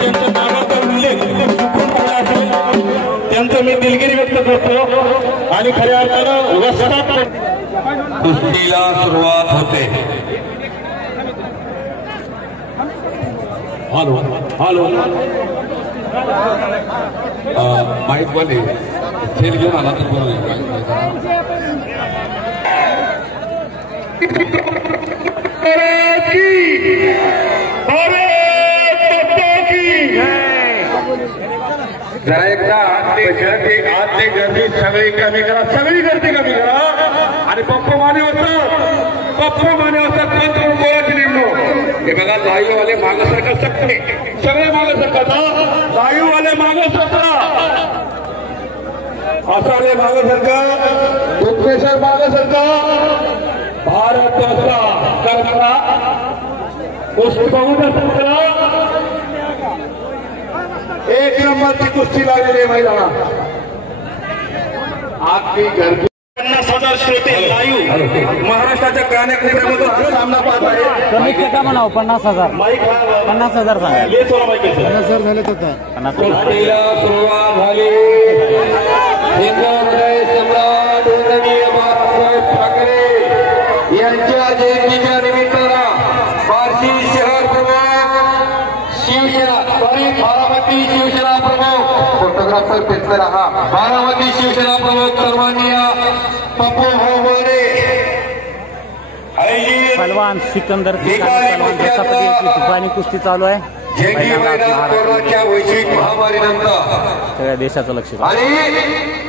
त्यांच्या नावाचा उल्लेख त्यांचं मी दिलगिरी व्यक्त करतो आणि खऱ्या अर्थानं वस्तात कुस्तीला सुरुवात होते. हॅलो हॅलो माईक मध्ये खेळ घेऊन आला तर जरा एकदा आत ते गर्दी सगळी कमी करा, सगळी गर्दी कमी करा आणि पप्पू माने होतात कोण करून बोलायचे निघलो. हे बघा लाईव्हवाले मागं सरका, सगळे मागं सरका, लाईव्हवाले मागं सरका, असाले मागं सरका, दुःखेश्वर मागं सरका, भारत करता कुस्ती बघू शकता. एक नंबरची कुस्ती लागलेली आहे महिलांना. आपली गर्दी 50,000 श्रोते लाईव्ह महाराष्ट्राच्या कानाकोपऱ्यामधून सामना पाहत आहे. कमी का म्हणावं 50,000 50,000 सांगा झाले कुस्तीला सुरुवात झाली. हिंदुहृदय सम्राट आदरणीय बाळासाहेब ठाकरे यांच्या जयंतीच्या निमित्तानं बार्शी शहर प्रमुख शिवसेना बारामती शिवसेना प्रमुख फोटोग्राफर पेटले रहा. बारामती शिवसेना प्रमुख सन्माननीय पप्पू भाऊ माने पहलवान सिकंदर पहलवान रसापती यांची तुफानी कुस्ती चालू आहे. कोरोनाच्या वैश्विक महामारीनंतर सगळ्या देशाचं लक्ष आणि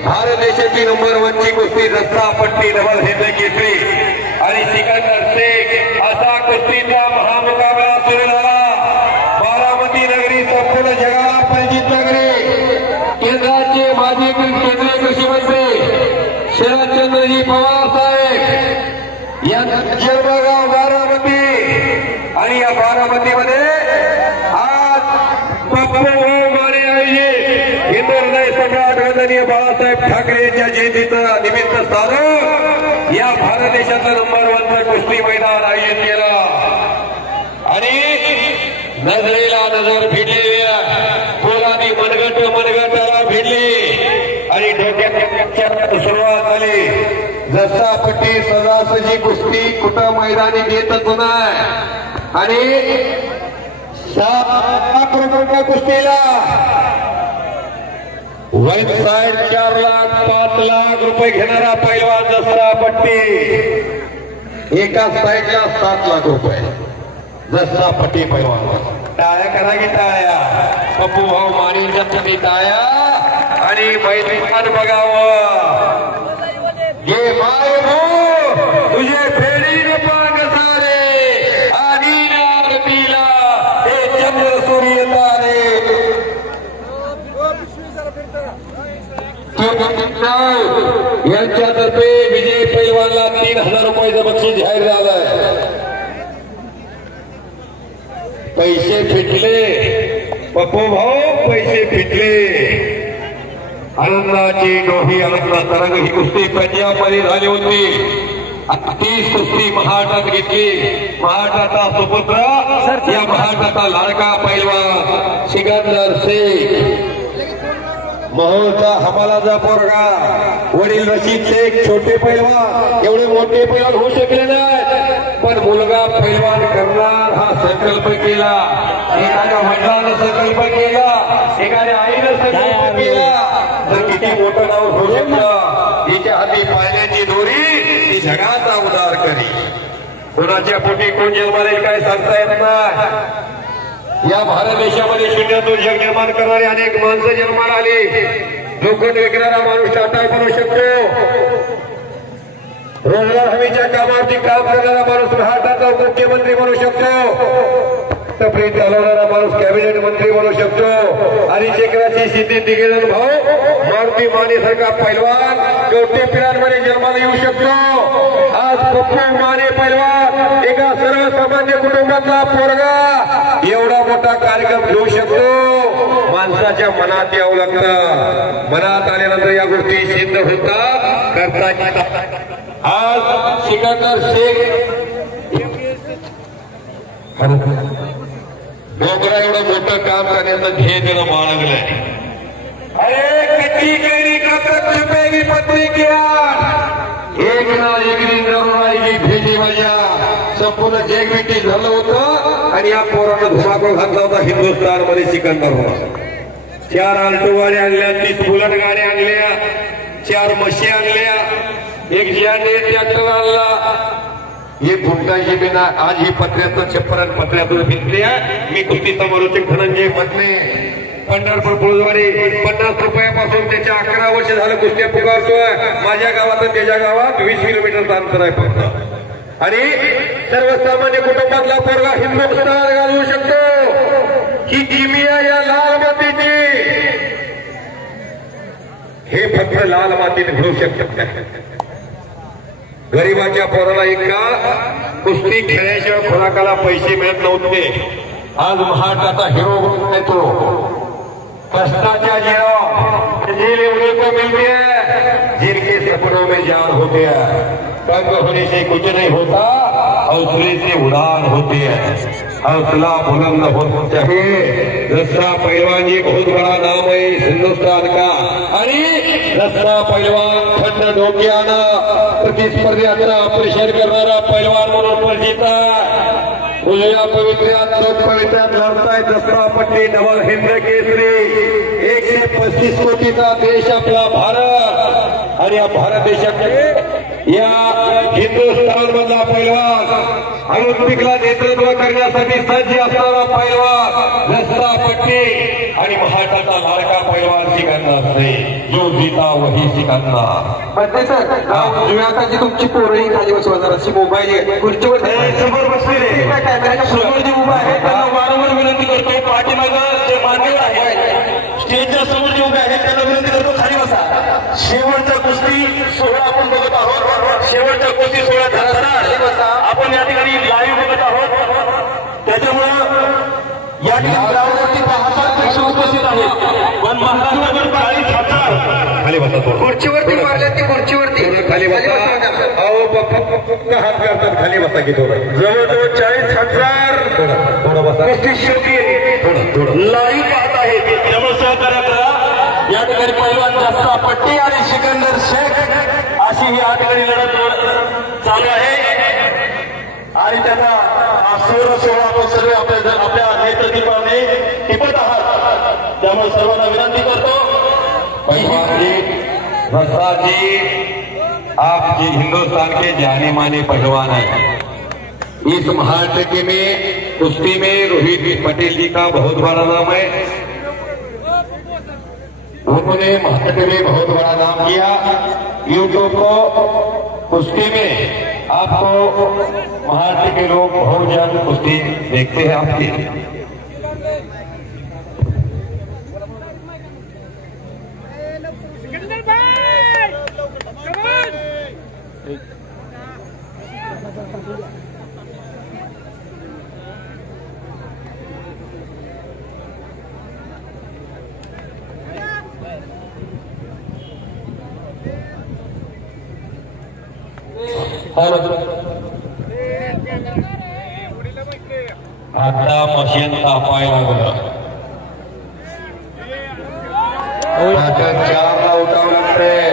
भारत देशाची नंबर 1 ची कुस्ती रस्ता पट्टी डबल हेड घेतली आणि सिकंदर शेख असा कुस्तीचा महामुकाबला सुरू झाला. बारामती नगरी संपूर्ण जगाला परिचित नगरी. केंद्राचे माजी केंद्रीय कृषी मंत्री शरदचंद्रजी पवार साहेब यांचं जन्मगाव बारामती आणि या बारामतीमध्ये आज पप्पू भाऊ माने आयोजित हिंदुहृदय सम्राट आदरणीय बाळासाहेब ठाकरे यांच्या जयंतीचं निमित्त साधून या भारत देशाचं नंबर 1 कुस्ती मैदान आयोजित केलं आणि नजरेला नजर भिडली, पोलादी मनगटाला भिडली आणि डोक्यात सुरुवात झाली. जसा पट्टी सजासजी कुस्ती कुठं मैदानी देतच नाही आणि 7 लाख रुपये कुस्तीला वन साइड 4 लाख 5 लाख रुपये घेणारा पैलवान जसा पट्टी एका साईडला 7 लाख रुपये जसा पट्टी पैलवान. टाळ्या करा की टाळ्या. पप्पू भाऊ मानेच्या साठी टाळ्या आणि मैदान बघावं. ये माय भाऊ तुझे फेरीने पांग सारे आणि आरतीला हे चंद्र सूर्य तारे. यांच्यातर्फे विजय पैलवानला 3,000 रुपयाचं बक्षीस जाहीर झालंय. पैसे फिटले पप्पू भाऊ, पैसे फिटले. आनंदाची डोही आनंद तरंग ही कुस्ती पंजाबमध्ये झाली होती. 30 कुस्ती महाराष्ट्रात घेतली. महाराष्ट्राचा सुपुत्र या महाराष्ट्राचा लाडका पैलवान सिकंदर शेख, मोहोळचा हमालाचा पोरगा, वडील रशीद शेख छोटे पैलवान. एवढे मोठे पैलवान होऊ शकले नाहीत पण मुलगा पैलवान करणार हा संकल्प केला. एखाद्या वडिलांना संकल्प केला, एखाद्या आईनं संकल्प केला तर किती मोठं नाव होऊ शकतं. तिच्या हाती पाळण्याची दोरी ती जगाचा उद्धार करी. कोणाच्या पोटी कोण जन्माला येईल काय सांगता येत नाही. या भारत देशामध्ये शून्यातून जग निर्माण करणारे अनेक माणसं जन्माला आली. लोखंड विकणारा माणूस टाटा बनू शकतो. रोजगार हमीच्या कामावरती काम करणारा माणूस महाराष्ट्राचा मुख्यमंत्री बनू शकतो. टपरी चालवणारा माणूस कॅबिनेट मंत्री बनू शकतो. आणि शेकराची सिद्धी दिग्गज भाऊ मारुती माने सारखा पैलवान कवटे पिरांमध्ये जन्माला येऊ शकतो. आज पप्पू माने पैलवान एका सर्वसामान्य कुटुंबातला पोरगा एवढा मोठा कार्यक्रम घेऊ शकतो. माणसाच्या मनात यावं लागतं. मनात आल्यानंतर या गोष्टी सिद्ध होतात, करता येतात. आज सिकंदर शेख डोंगरा एवढं मोठं काम करण्याचं ध्येय त्यानं बाळगलंय. अरे कच्ची कैरी कब तक छुपेगी पत्री की आग, एक ना एक दिन जरूर आएगी भेजी मजा. संपूर्ण जगमिटी झालं होतं आणि या पोरानं धुमाकूळ घातला होता हिंदुस्थान मध्ये सिकंदर होता. 4 आल्टो गाड्या आणल्या, 30 बुलेट गाड्या आणल्या, 4 म्हशी आणल्या, एक जियाने ट्रॅक्टर आणला. हे भूमकाशी बिना आज ही पत्र्याचं छप्पर पत्र्यातून भिजले. मी कुस्ती समालोचक धनंजय मतने पंढरपूर फुलवाडी 50 रुपयापासून त्याच्या 11 वर्ष झालं कुस्त्या पुकारतोय. माझ्या गावात आणि त्याच्या गावात 20 किलोमीटरचं अंतर आहे फक्त. आणि सर्वसामान्य कुटुंबातला पोरगा हिंदुस्थान घालवू शकतो. ही किमिया या लाल मातीची, हे फक्त लाल मातीत घेऊ शकतात. गरीबाच्या पोराला एका कुस्ती खेळल्याशिवाय खुराकाला पैसे मिळत नव्हते. आज महाराष्ट्राचा हिरो येतो. कष्टाच्या जेल को मिलती है जिनके सपनों में जान होते हैं. तंग होने से कुछ नहीं होता, हौसले से उड़ान होती है. हौसला बुलंद होना चाहिए. रस्सा पहलवान ये बहुत बड़ा नाम है हिंदुस्तान का. आणि रस्सा पहलवान थंड डोक्यानं प्रतिस्पर्ध्याचं ऑपरेशन करणारा पहलवान म्हणून परिचित आहे. उजव्या पवित्र्यात चौक पवित्र्यात लढताय दसरा पट्टी डबल हिंद केसरी. 135 कोटीचा देश आपला भारत. आणि या भारत देशात या हिंदुस्थान मधला पैलवान ऑलिम्पिकला नेतृत्व करण्यासाठी सज्ज असणारा पैलवान रस्सा पट्टी आणि महाराष्ट्राचा लाडका पैलवान सिकंदर असते. जो जीता वही सिकंदर. सर आता जी तुमची पोरही खाली बसवा जराशी मोबाईल खुर्चीवर समोर बसलेले समोर जे उभा आहे त्यांना वारंवार विनंती करतो. पाठीमागं जे मान्यवर आहे स्टेजच्या समोर जे उभे आहेत त्यांना विनंती करतो खाली बसा. शेवटचा कुस्ती सोहळा आपण बघत आहोत. शेवटचा कुस्ती सोहळा झाला आपण या ठिकाणी लाईव्ह बघत आहोत. त्याच्यामुळं या ठिकाणी ग्राउंडवरती 10,000 प्रेक्षक उपस्थित आहेत. पण महाराष्ट्रावर 40,000 खाली बसा. खुर्चीवरती मारल्या ती खुर्चीवरती खाली बसा. अहो पप्पा हात करतात. खाली बसा की थोडं. जवळजवळ 40,000 थोडं बसा. कुस्ती शेवटी लाईव्ह पाहत आहेत. त्यामुळे सहकार्य करा. या ठिकाणी पैलवान रस्सा पट्टी आणि सिकंदर शेख अशी ही या ठिकाणी लढत चालू आहे. आणि त्यांना सुवर्ण सोहळा आपण सर्व आपल्या नेतृत्वाने टिपत आहात. त्यामुळे सर्वांना विनंती करतो पहलवान जी, रस्सा जी, आप जी हिंदुस्तान के जाने माने पहलवान हैं. इस महाराष्ट्र के में कुश्ती में रोहित पटेल जी का बहुत बड़ा नाम है. उन्होंने महाराष्ट्र में बहुत बड़ा नाम किया. यूट्यूब को कुश्ती में आपको महाराष्ट्र के लोग बहुत ज्यादा कुश्ती देखते हैं आपकी. आता मशीन तापायला लागलं. आता 4ला उठावं लागतंय.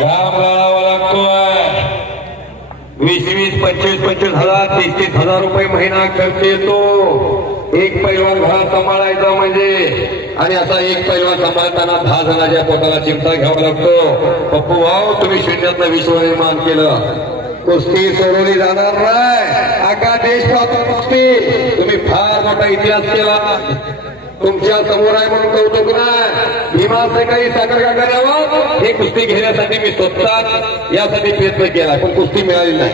घाम गाळावा लागतोय. 20,000, 25,000, 30,000 रुपये महिना खर्च येतो. एक पैलवान घरात सांभाळायचा म्हणजे. आणि असा एक पैलवान सांभाळताना 10 जणांच्या पोटाला चिमटा घ्यावा लागतो. पप्पू भाऊ, तुम्ही शून्यातनं विश्व निर्माण केलं. कुस्ती सोडवली जाणार नाही. आका देश पाहतो कुस्ती. तुम्ही फार मोठा इतिहास केला. तुमच्या समोर आहे म्हणून कौतुक नाही. भीमाचे काही साखर कारखान्यावर हे कुस्ती घेण्यासाठी मी स्वतः यासाठी प्रयत्न केला, पण कुस्ती मिळाली नाही.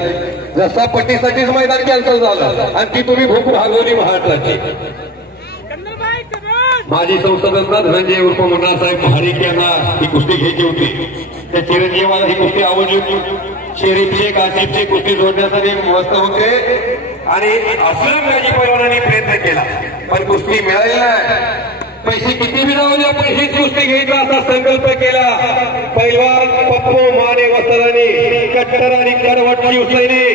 जसा पट्टीसाठीच मैदान कॅन्सल झालं आणि ती तुम्ही भूक भागवली महाराष्ट्राची. माजी संसदरत्न धनंजय उर्फ मुन्ना साहेब महाडिक यांना ही कुस्ती घ्यायची होती. त्या चिरंजीवाला ही कुस्ती आवडली होती. शरीफ शेख, आसिफ शेख कुस्ती जोडण्यासाठी मस्त होते आणि असलम गाजी पैलवानांनी प्रयत्न केला, पण कुस्ती मिळाली नाही. पैसे किती बी लावले आपण हीच कुस्ती घ्यायचा असा संकल्प केला. पैलवान पप्पू माने वसरांनी कट्टर आणि कडवट शिवसैनिक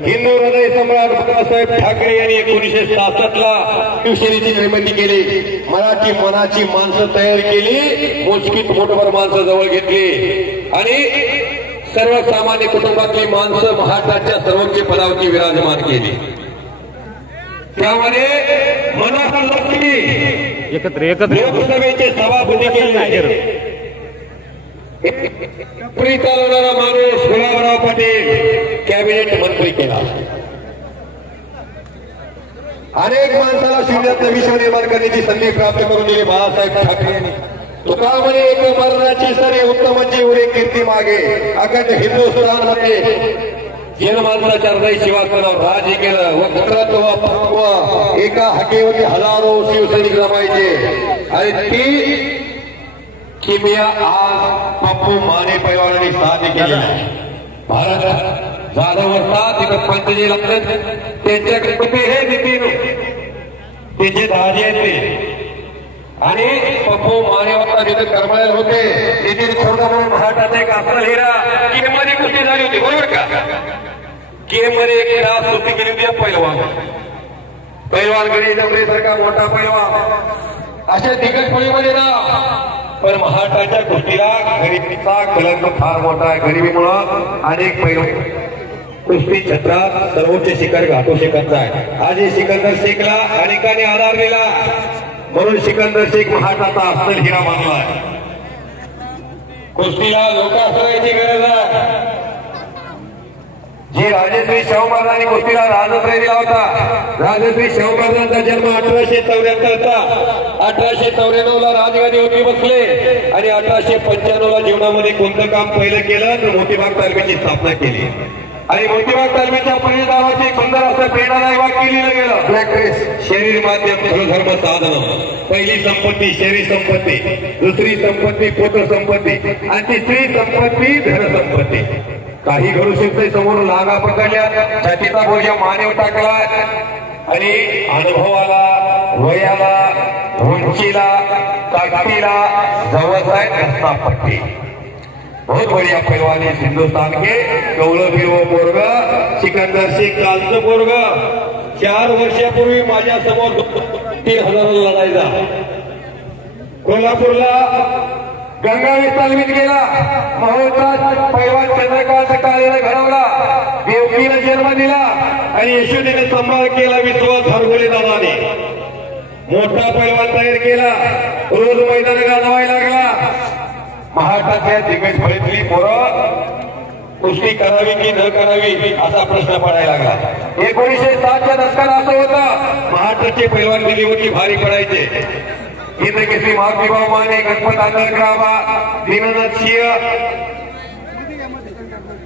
हिंदू हृदय सम्राट बाळासाहेब ठाकरे यांनी 1966 ला शिवसेनेची निर्मिती केली. मराठी मनाची माणसं तयार केली, मोजकीच मोठभर माणसं जवळ घेतली आणि सर्वसामान्य कुटुंबातली माणसं महाराष्ट्राच्या सर्वोच्च पदावरती विराजमान केली. त्यामध्ये मनोहर लक्ष्मी एकत्र लोकसभेचे सभापती केले. पुरी चालवणारा माणूस गुलाबराव पाटील कॅबिनेट मंत्री केला. अनेक माणसाला शून्यातलं विश्व निर्माण करण्याची संधी प्राप्त करून दिली बाळासाहेब ठाकरे यांनी. तुका म्हणे एक मरणाची सरी उत्तमाची उरे कीर्ती मागे अखंड हिंदुस्थान मध्ये जन माणसाच्या हृदय शिवासनावर राज्य केलं व खतरत्व एका हाकेवरती हजारो शिवसैनिक जमायचे आणि ती किमिया आज पप्पू माने पैलवानांनी साध्य केलेला आहे. भारत जाधव असतात तिथं पंतजी लागतात त्यांच्याकडे कुठे हे नितीन त्यांचे दाजे आहेत ते आणि पप्पू माने होता तिथे करमळेल होते. नितीन खोडा म्हणून महाराष्ट्राचा एक अस्सल हिरा गेम मध्ये कुस्ती झाली होती बरोबर का. गेम मध्ये एक रास कुस्ती केली होती पैलवान गणेश डबरे सारखा मोठा पैलवान अशा दिग्गज फळीमध्ये ना. पण महाराष्ट्राच्या कुस्तीला गरिबीचा कलंक फार मोठा आहे. गरिबीमुळं अनेक पैलू कुस्ती छत्रात सर्वोच्च शिखर गाठू शकत नाही. आज हे सिकंदर शेखला अनेकांनी आधार दिला म्हणून सिकंदर शेख महाराष्ट्राचा अस्सल हिरा मानला. कुस्तीला लोक असण्याची गरज आहे. जी राजश्री शाहू महाराजांनी कुस्तीला राजश्रय दिला होता. राजश्री शाहू महाराजांचा जन्म 1874 चा. 1894 ला राजगादीवरती बसले आणि 1895 ला जीवनामध्ये कोणतं काम पहिलं केलं तर मोतीबाग तालमीची स्थापना केली आणि मोतीबाग तालमीच्या परिधानावरती एक सुंदर असं प्रेरणादायक वाक्य लिहिलं गेलं. ब्लॅक ड्रेस शरीर माध्यम धर्म साधन. पहिली संपत्ती शरीर संपत्ती, दुसरी संपत्ती पुत्र संपत्ती आणि तिसरी संपत्ती धन संपत्ती. काही घडू शकते समोर लागा पकडल्या छातीचा बोजा मानेवर टाकला आणि अनुभवाला वयाला उंचीला ताकदीला जवळ आहे रस्ता पट्टी. बहुत बढिया पैलवानी हिंदुस्तान के कवळं बिरवं पोरग सिकंदर शेख कालचं पोरग 4 वर्षापूर्वी माझ्या समोर 3000 लढायचा. कोल्हापूरला गंगावीर तालमीत गेला. महोत्सवात पैलवान चंद्रकांत काळेनं घडवला. देवकीला जन्म दिला आणि यशोदेने सांभाळ केला. विश्वास हरगोले दादाने मोठा पैलवान तयार केला. रोज मैदान गाजवायला लागला. महाराष्ट्रातल्या दिग्गज फळीतली पोरं कुस्ती करावी की न करावी असा प्रश्न पडायला लागला. 1907 च्या दशकाला असं होतं. महाराष्ट्राचे पैलवान दिल्लीवरती भारी पडायचे. हिंदकेसरी महादेवराव माने, गणपत आंदळकराबा, दीननाथ सिंह,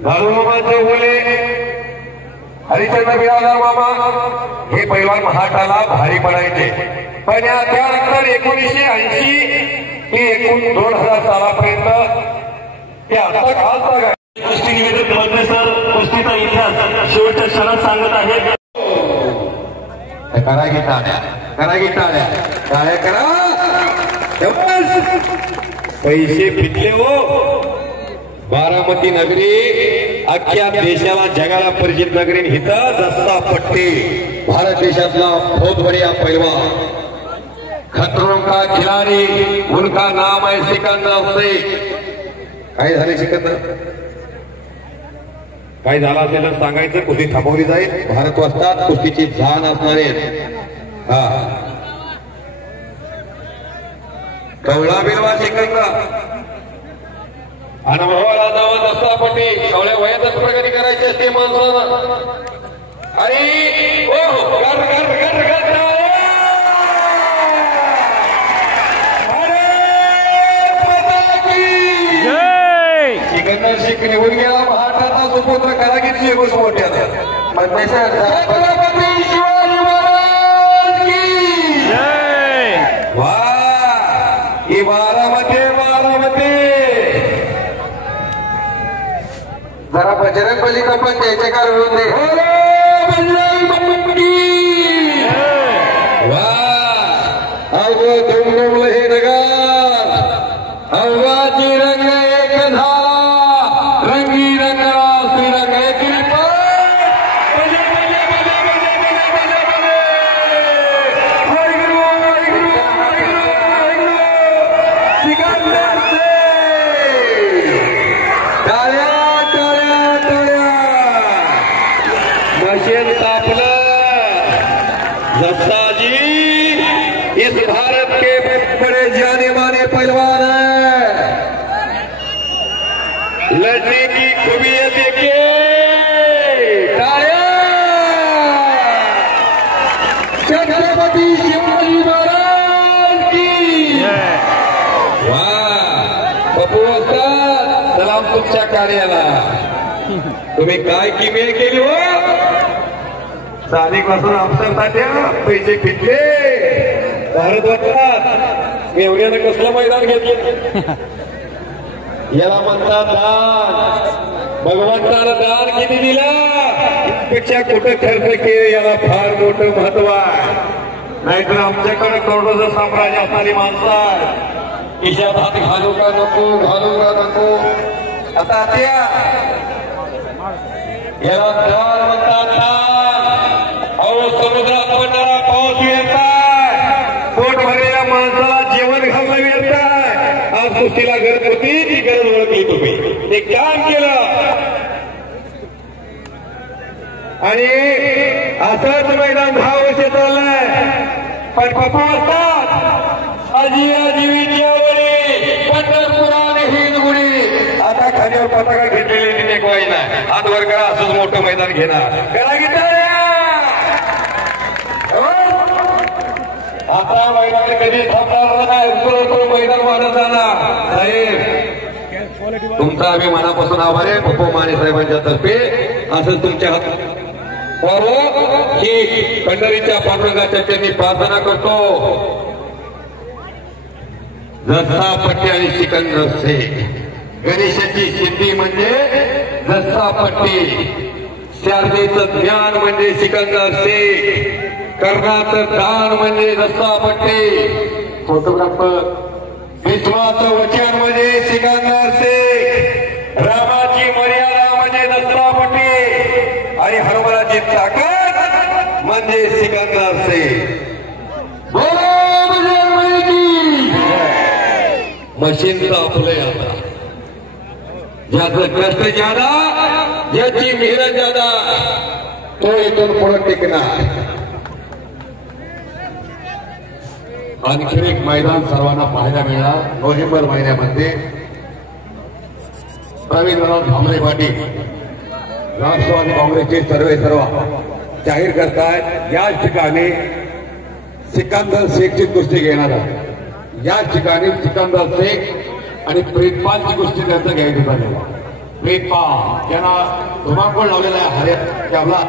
दारुमामा चौगुले, हरिचंद्र बिराजदार मामा हे पैलवान महाराष्ट्राला भारी पडायचे. पण त्यानंतर 1980 ते एकूण 2000 सालापर्यंत ते आता खास कुस्ती निवेदक म्हणणे सर कुस्तीचा इतिहास शेवटच्या क्षणात सांगत आहेत. करा की टाळ्या, करा की टाळ्या, टाळ्या करा. पैसे फिटले हो. बारामती नगरी अख्ख्या देशाला जगाला परिचित नगरी. हिथं रस्ता पट्टी भारत देशातला बहुत बढिया पैलवान खतरों का खिलाडी उनका नाम आहे सिकंदर शेख. काय झाले सिकंदर? काय झालं असेल तर सांगायचं. कुस्ती थांबवली जाईल. भारत वस्तात कुस्तीची जाण असणार आहे. हा कवळा बिरवा सिकंदर अनुभवाला जावं रस्ता पट्टी. कवळ्या वयातच प्रगती करायची असते माणसानं. आणि ओ गर गर गर गर सिकंदर शेख निवडून गेला. महाराष्ट्राचा सुपुत्र कारागिरीची गोष्ट मोठ्यानं छत्रपती शिवाजी महाराज की वा. ही बारामती जरा बजरंग बलीचा पण जयजयकार होऊन दे. वा अवघ दुमदुमलं हे नगर अवघाची रंग एक झाला रंगी रंगला श्रीरंग एक आपल्याकडे जाने माने पैलवान है, लड़ने की खूबियत देखिए, छत्रपती शिवाजी महाराज की वाह. पप्पू उस्ताद, सलाम तुमच्या कार्याला. तुम्ही काय किमेल केली हो. स्थानिक पासून अफसरसाठ्या पैसे फिटले. भारत वाटतात एवढ्यानं कसलं मैदान घेतलं. याला म्हणतात दान. भगवंतानं दान किती दिला पेक्षा कुठं खर्च केले याला फार मोठं महत्व आहे. नाहीतर आमच्याकडे करोडोचं साम्राज्य असणारी माणसं आहे. खिशात हात घालू का नको, घालू का नको. आता त्या याला दान म्हणतात दान. अहो समुद्रात पडणारा पाऊस येतात, पोट भरलेल्या माणसाला जेवण घालणं येतात. आज कुस्तीला गरज होती, ती गरज ओळखली तुम्ही, ते काम केलं. आणि असंच मैदान 10 वर्ष चाललंय. पण पप्पू असतात आजी आजीवीच्या वरी पंढरपुराने हिंदगुडी. आता खालीवर पताका घेतलेली तिथे काही नाही. हात वर करा, असंच मोठं मैदान घेणार. करा की आता मैदान कधी थांबणार नाही. उकळ मैदान वाढत जाणार. साहेब तुमचा आम्ही मनापासून आभार आहे पप्पू माने साहेबांच्या तर्फे. असं तुमच्या हात ही पंढरीच्या पांडुरंगाच्या चरणी प्रार्थना करतो. जसा पट्टी आणि सिकंदर शेख. गणेशाची सिद्धी म्हणजे जसा पट्टी, शारदेचं ज्ञान म्हणजे सिकंदर शेख, कर्णाचं दान म्हणजे जसा पट्टी, फोटोग्राफर विश्वाचं वचन म्हणजे सिकंदर शेख, रामाची मर्यादा म्हणजे दसरा पट्टी आणि हनुमानाची ताकद म्हणजे सिकंदर शेख. मशीन तापलंय आता. ज्याचं कष्ट ज्यादा, ज्याची मेहनत ज्यादा, तो इथून पुढे टिकणार. आणखी एक मैदान सर्वांना पाहायला मिळणार नोव्हेंबर महिन्यामध्ये. रवींद्रनाथ भामरे पाटील राष्ट्रवादी काँग्रेसचे सर्व जाहीर करतायत याच ठिकाणी सिकंदर शेखची कुस्ती घेणार आहे. याच ठिकाणी सिकंदर शेख आणि प्रीतपालची कुस्ती त्यांचं घ्यायची झालेला. प्रीतपाल त्यांना धुमाकूळ लावलेला आहे हरियाणा.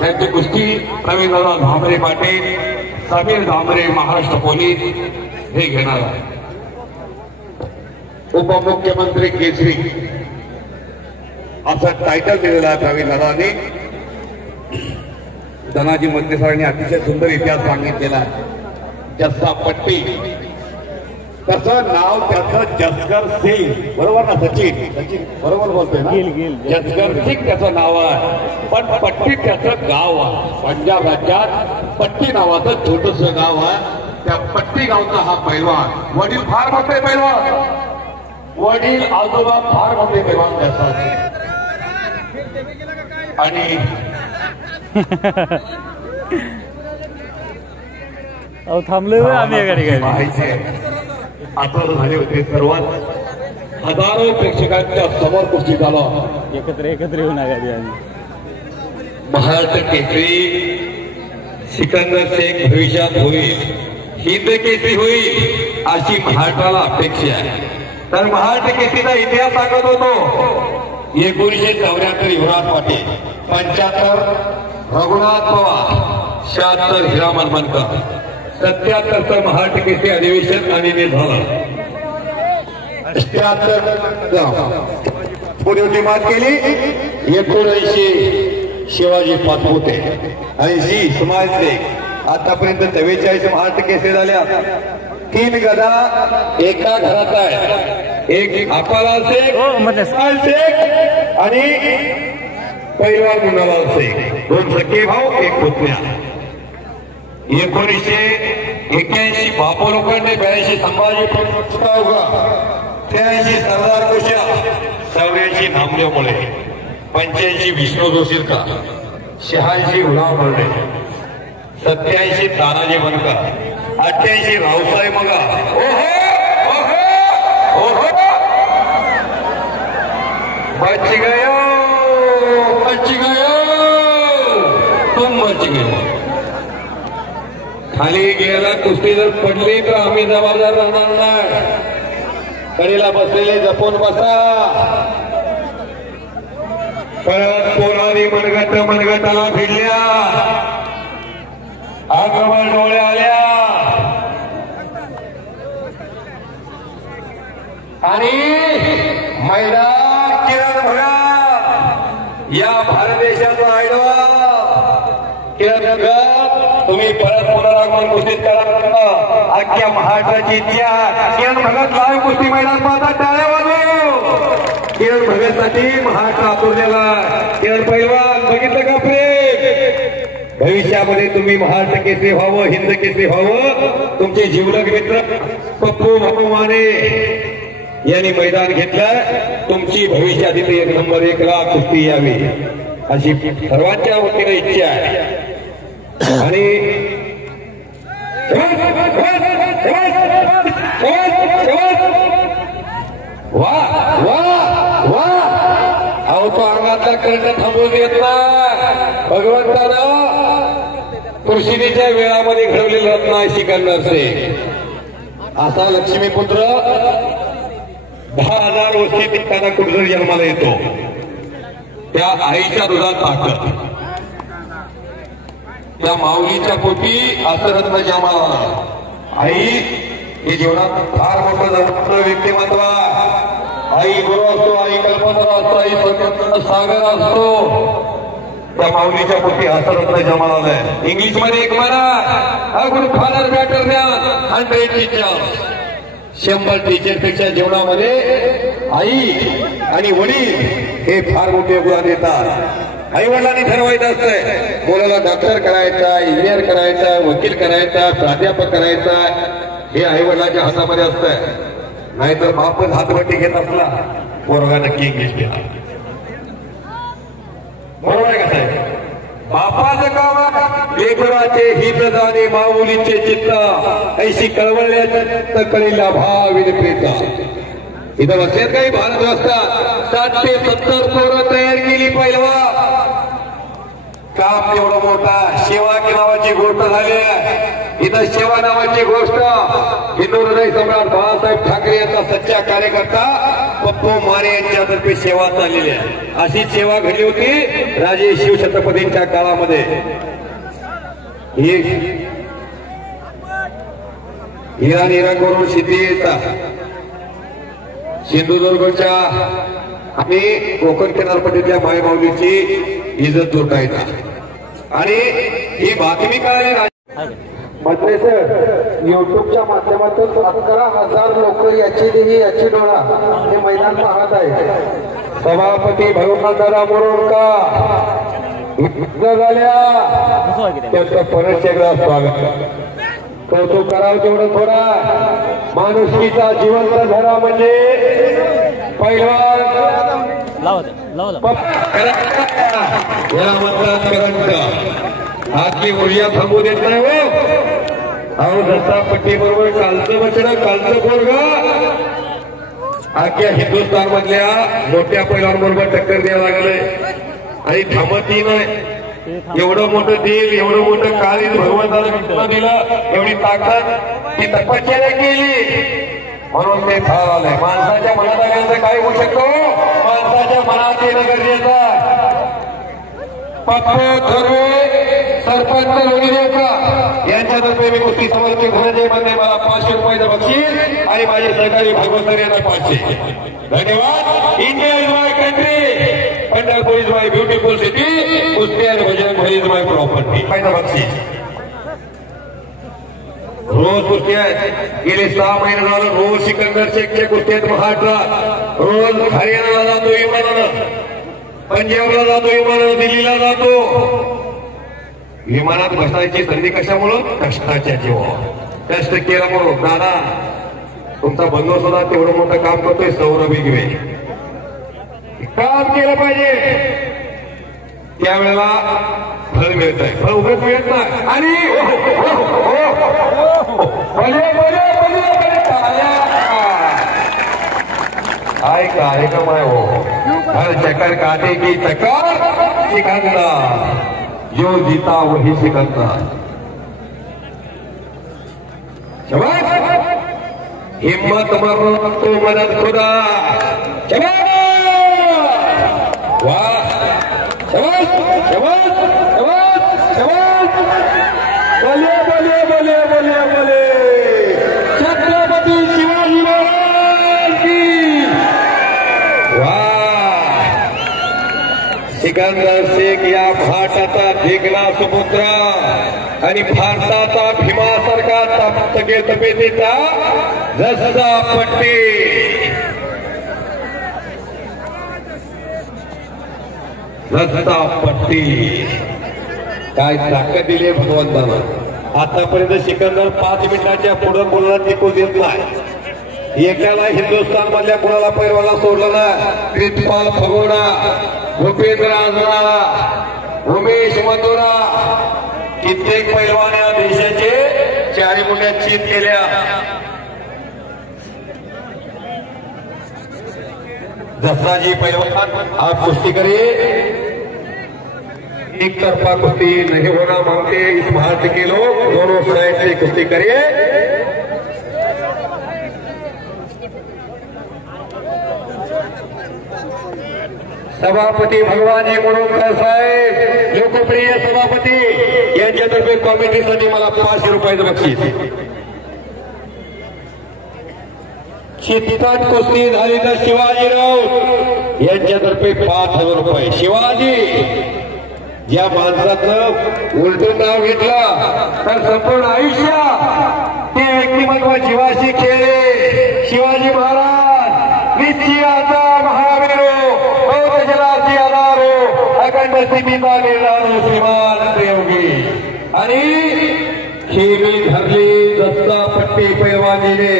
त्यांची कुस्ती रवींद्रनाथ भामरे पाटील, समीर भामरे महाराष्ट्र पोलीस हे घेणार आहे. उपमुख्यमंत्री केसरी असं टायटल दिलेलं आहे प्रवीण दादांनी. धनाजी मते सरांनी अतिशय सुंदर इतिहास सांगितलेला आहे. जसा पट्टी तसं नाव त्याचं जसकर सिंग. बरोबर ना सचिन? सचिन बरोबर बोलतोय ना. जसकर सिंग त्याचं नाव आहे, पण पट्टी त्याचं गाव आहे. पंजाब राज्यात पट्टी नावाचं छोटस गाव आहे. त्या पट्टी गावचा हा पैलवान. वडील फार मोठे पैलवान, वडील आजोबा फार मोठे पैलवान त्यासाठी. आणि थांबलोय आम्ही पाहायचे आठवण झाले होते. सर्वात हजारो प्रेक्षकांच्या समोर कुस्ती झालं. एकत्र येऊ नका आम्ही. महाराष्ट्र केसरी सिकंदर शेख भविष्यात होईल, हिंद केसरी होईल अशी महाराष्ट्राला अपेक्षा आहे. तर महाराष्ट्र केसरीचा इतिहास सांगत होतो. 1974 युवराज पाटील, 75 रघुनाथ पवार, 76 हिरामन मनकर, 77चं महाराष्ट्र केसरी अधिवेशन आणि झालं. 78 पुणे मात केली. 79 शिवाजी पाचपुते, 80 सुमाल शेख. आतापर्यंत 44 महाराष्ट्र केसरी झाल्या. 3 गदा एका घरात आहे. एक अपालाल शेख, सुमाल शेख आणि पैलवान मुन्नालाल शेख. 2 सख्खे भाऊ, 1 पुतण्या. 1981 बापू लोखंडे, 82 संभाजी उगा, 83 सरदार कुशा, 84 नामदेव मुळे, 85 विष्णू जोशीरकर, 86 गुलाम बर्डे, 87 तानाजी बनकर, 88 रावसाहेब मगा. बच गयो, बच गयो, तुम बच गए. खाली गेला कुस्ती जर पडली तर आम्ही जबाबदार राहणार नाही. कडेला बसलेले जपून बसा. परत पोरारी मनगटाला भिडल्या, आक्रमण डोळे आल्या आणि मैदान किरण भगा. या भारत देशाचा आयडवा किरण भगा. तुम्ही परत पुनरागमन कुस्तीत करा. अख्ख्या महाराष्ट्राची इतिहास किरण भगत लाईव्ह कुस्ती मैदान पाहता टाळ्या वाजव. किरण भगतसाठी महाराष्ट्र आतुरलेला. किरण पैलवान बघितलं का प्रेम. भविष्यामध्ये तुम्ही महाराष्ट्र केसरी व्हावं, हिंद केसरी व्हावं. तुमचे जीवलग मित्र पप्पू भाऊ माने यांनी मैदान घेतलं. तुमची भविष्यात इथे 1 नंबर 1 ला कुस्ती यावी अशी सर्वांच्या वतीने इच्छा आहे. आणि वा वा वा. अहो तो अंगातला करंट थांबवून देत ना. भगवंतानं कृषीच्या वेळामध्ये घडवलेलं रत्न आहे सिकंदर से. असा लक्ष्मीपुत्र 10,000 वर्षे टिकताना कुठं जन्माला येतो. त्या आईच्या दुधात ताकद. त्या माऊलीच्या पोटी असं रत्न जन्माला. आई हे जीवनात फार मोठं व्यक्तिमत्व. आई गुरु असतो, आई कल्पना असतो, आई संकल्पना सागर असतो. त्या माऊलीच्या पोटी असं रत्न जन्माला आलंय. इंग्लिशमध्ये एक म्हणा, गुड फादर मॅटर द्या 100 टीचर्स. 100 टीचरपेक्षा जीवनामध्ये आई आणि वडील हे फार मोठे योगदान देतात. आई वडिलांनी ठरवायचं असतंय मुलाला डॉक्टर करायचा, इंजिनियर करायचा, वकील करायचा, प्राध्यापक करायचा. हे आई वडिलांच्या हातामध्ये असतंय. नाहीतर बापच हातवटी घेत असला पोरगा नक्की इंग्लिश घेणार. बरोबर आहे का साहेब. बापाचं काम लेकराचे हित जाणे माऊलीचे चित्त ऐशी कळवळल्या कळीला भाविन प्रेता. इथं बसल्यात काही भारत व्यवस्था 7 ते 70 पोरं तयार केली. पहिलवा काम एवढं मोठा. सेवा नावाची गोष्ट झाली. इथं सेवा नावाची गोष्ट हिंदू हृदय सम्राट बाळासाहेब ठाकरे यांचा सच्चा कार्यकर्ता पप्पू माने यांच्यातर्फे सेवा चाललेली आहे. अशी सेवा घडली होती राजे शिवछत्रपतींच्या काळामध्ये. हिरा करून शेतीचा सिंधुदुर्गच्या आणि कोकण किनारपट्टीतल्या मायमाऊलीची इज्जत जोडायचा. आणि ही बातमी कळाली म्हटले सर युट्यूबच्या माध्यमातून 11,000 लोक याची देवी याची डोळा हे मैदान पाहत आहे. सभापती भगवंतदादा मोरोडका झाल्या त्यांचं परत एकदा स्वागत. कौतुक करावं तेवढं थोडा. माणुसकीचा जिवंत धरा म्हणजे पैलवान याला मतदान करंट. आजची ऊर्जा थांबू देत नाही हो. अहो दत्ता पट्टी बरोबर कालचं बचडं कालचं पोरगा अख्ख्या हिंदुस्थान मधल्या मोठ्या पैलवानबरोबर टक्कर द्यायला लागलंय आणि थांबतही नाही. एवढं मोठं दिल, एवढं मोठं काळीज भगवंतानं दिलं, एवढी ताकद ती तपश्चर्या केली म्हणून ते फार आलंय. माणसाच्या मनात आल्यानंतर काय होऊ शकतो. माणसाच्या मनात येणं गरजेचं आहे. पप्पू थोरवे सरपंच लोणीदेवका यांच्यातर्फे मी कुस्ती समर्थक धनंजय मध्ये मला 500 रुपयाचं बक्षीस आणि माझे सहकारी भागवत सर यांना 500. धन्यवाद. India is my country, Pandharpur is my beautiful city, कुस्ती आणि भजन इज माय प्रॉपर्टी. बक्षीस रोज कुस्ती आहेत. गेले 6 महिने झालं रोज सिकंदर शेखच्या कुस्ती आहेत महाराष्ट्रात. रोज हरियाणाला जातो विमानानं, पंजाबला जातो विमानानं, दिल्लीला जातो. विमानात बसायची संधी कशामुळं? कष्टाच्या जीवावर. कष्ट केल्यामुळं. दादा तुमचा बंधू सुद्धा तेवढं मोठं काम करतोय. सौरभ इगवे काम केलं पाहिजे त्यावेळेला फळ मिळत आहे. फळ उघडच मिळत नाही. आणि भले भले भले भले टाळ्या काय कार्यक्रम आहे हो हर चक्कर काटे की चक्कर सिकंदर जो जीता वही सिकंदर शाबाश हिम्मत मरो तो मदद खुदा शाबाश वाह शाबाश शाबाश शाबाश शाबाश बोले बोले बोले बोले बोले छत्रपती शिवाजी महाराज की वाह सिकंदर शेख या भाटाचा ढेकला सुपुत्र आणि भारताचा भीमासारखा तब्येतीचा रस्ता पट्टी रस्ता पट्टी काय ताकद दिली भगवंतानं आतापर्यंत सिकंदर 5 मिनिटाच्या पुढे बोलला टिकू देत नाही एकाला हिंदुस्थान मधल्या कुणाला पैलवाला सोडलं ना कृतपाल फगोडा भूपेंद्र आंजणा उमेश मथुरा कित्येक पैलवान या देशाचे 4 मुंड्या चित केल्या जसाजी पैलवान आप कुश्ती करिए एक तरफा कुश्ती नहीं होना मांगते इस भारत के लोग दोनों साइड से कुश्ती करिए सभापती भगवान मुरुमकर साहेब लोकप्रिय सभापती यांच्यातर्फे कॉमिटीसाठी मला 500 रुपयाचं बक्षीस चित्तात कुस्ती झाली तर शिवाजीराव यांच्यातर्फे 5000 रुपये शिवाजी ज्या माणसाचं उलटून नाव घेतलं तर संपूर्ण आयुष्य ते व्यक्तिमत्व जीवाशी खेळले शिवाजी महाराज निश्चयाचा महावीर जलाची आधारो अखंड स्थितीचा निर्धार श्रीमान योगी आणि खेळी धरली दत्ता पट्टी पैलवानीने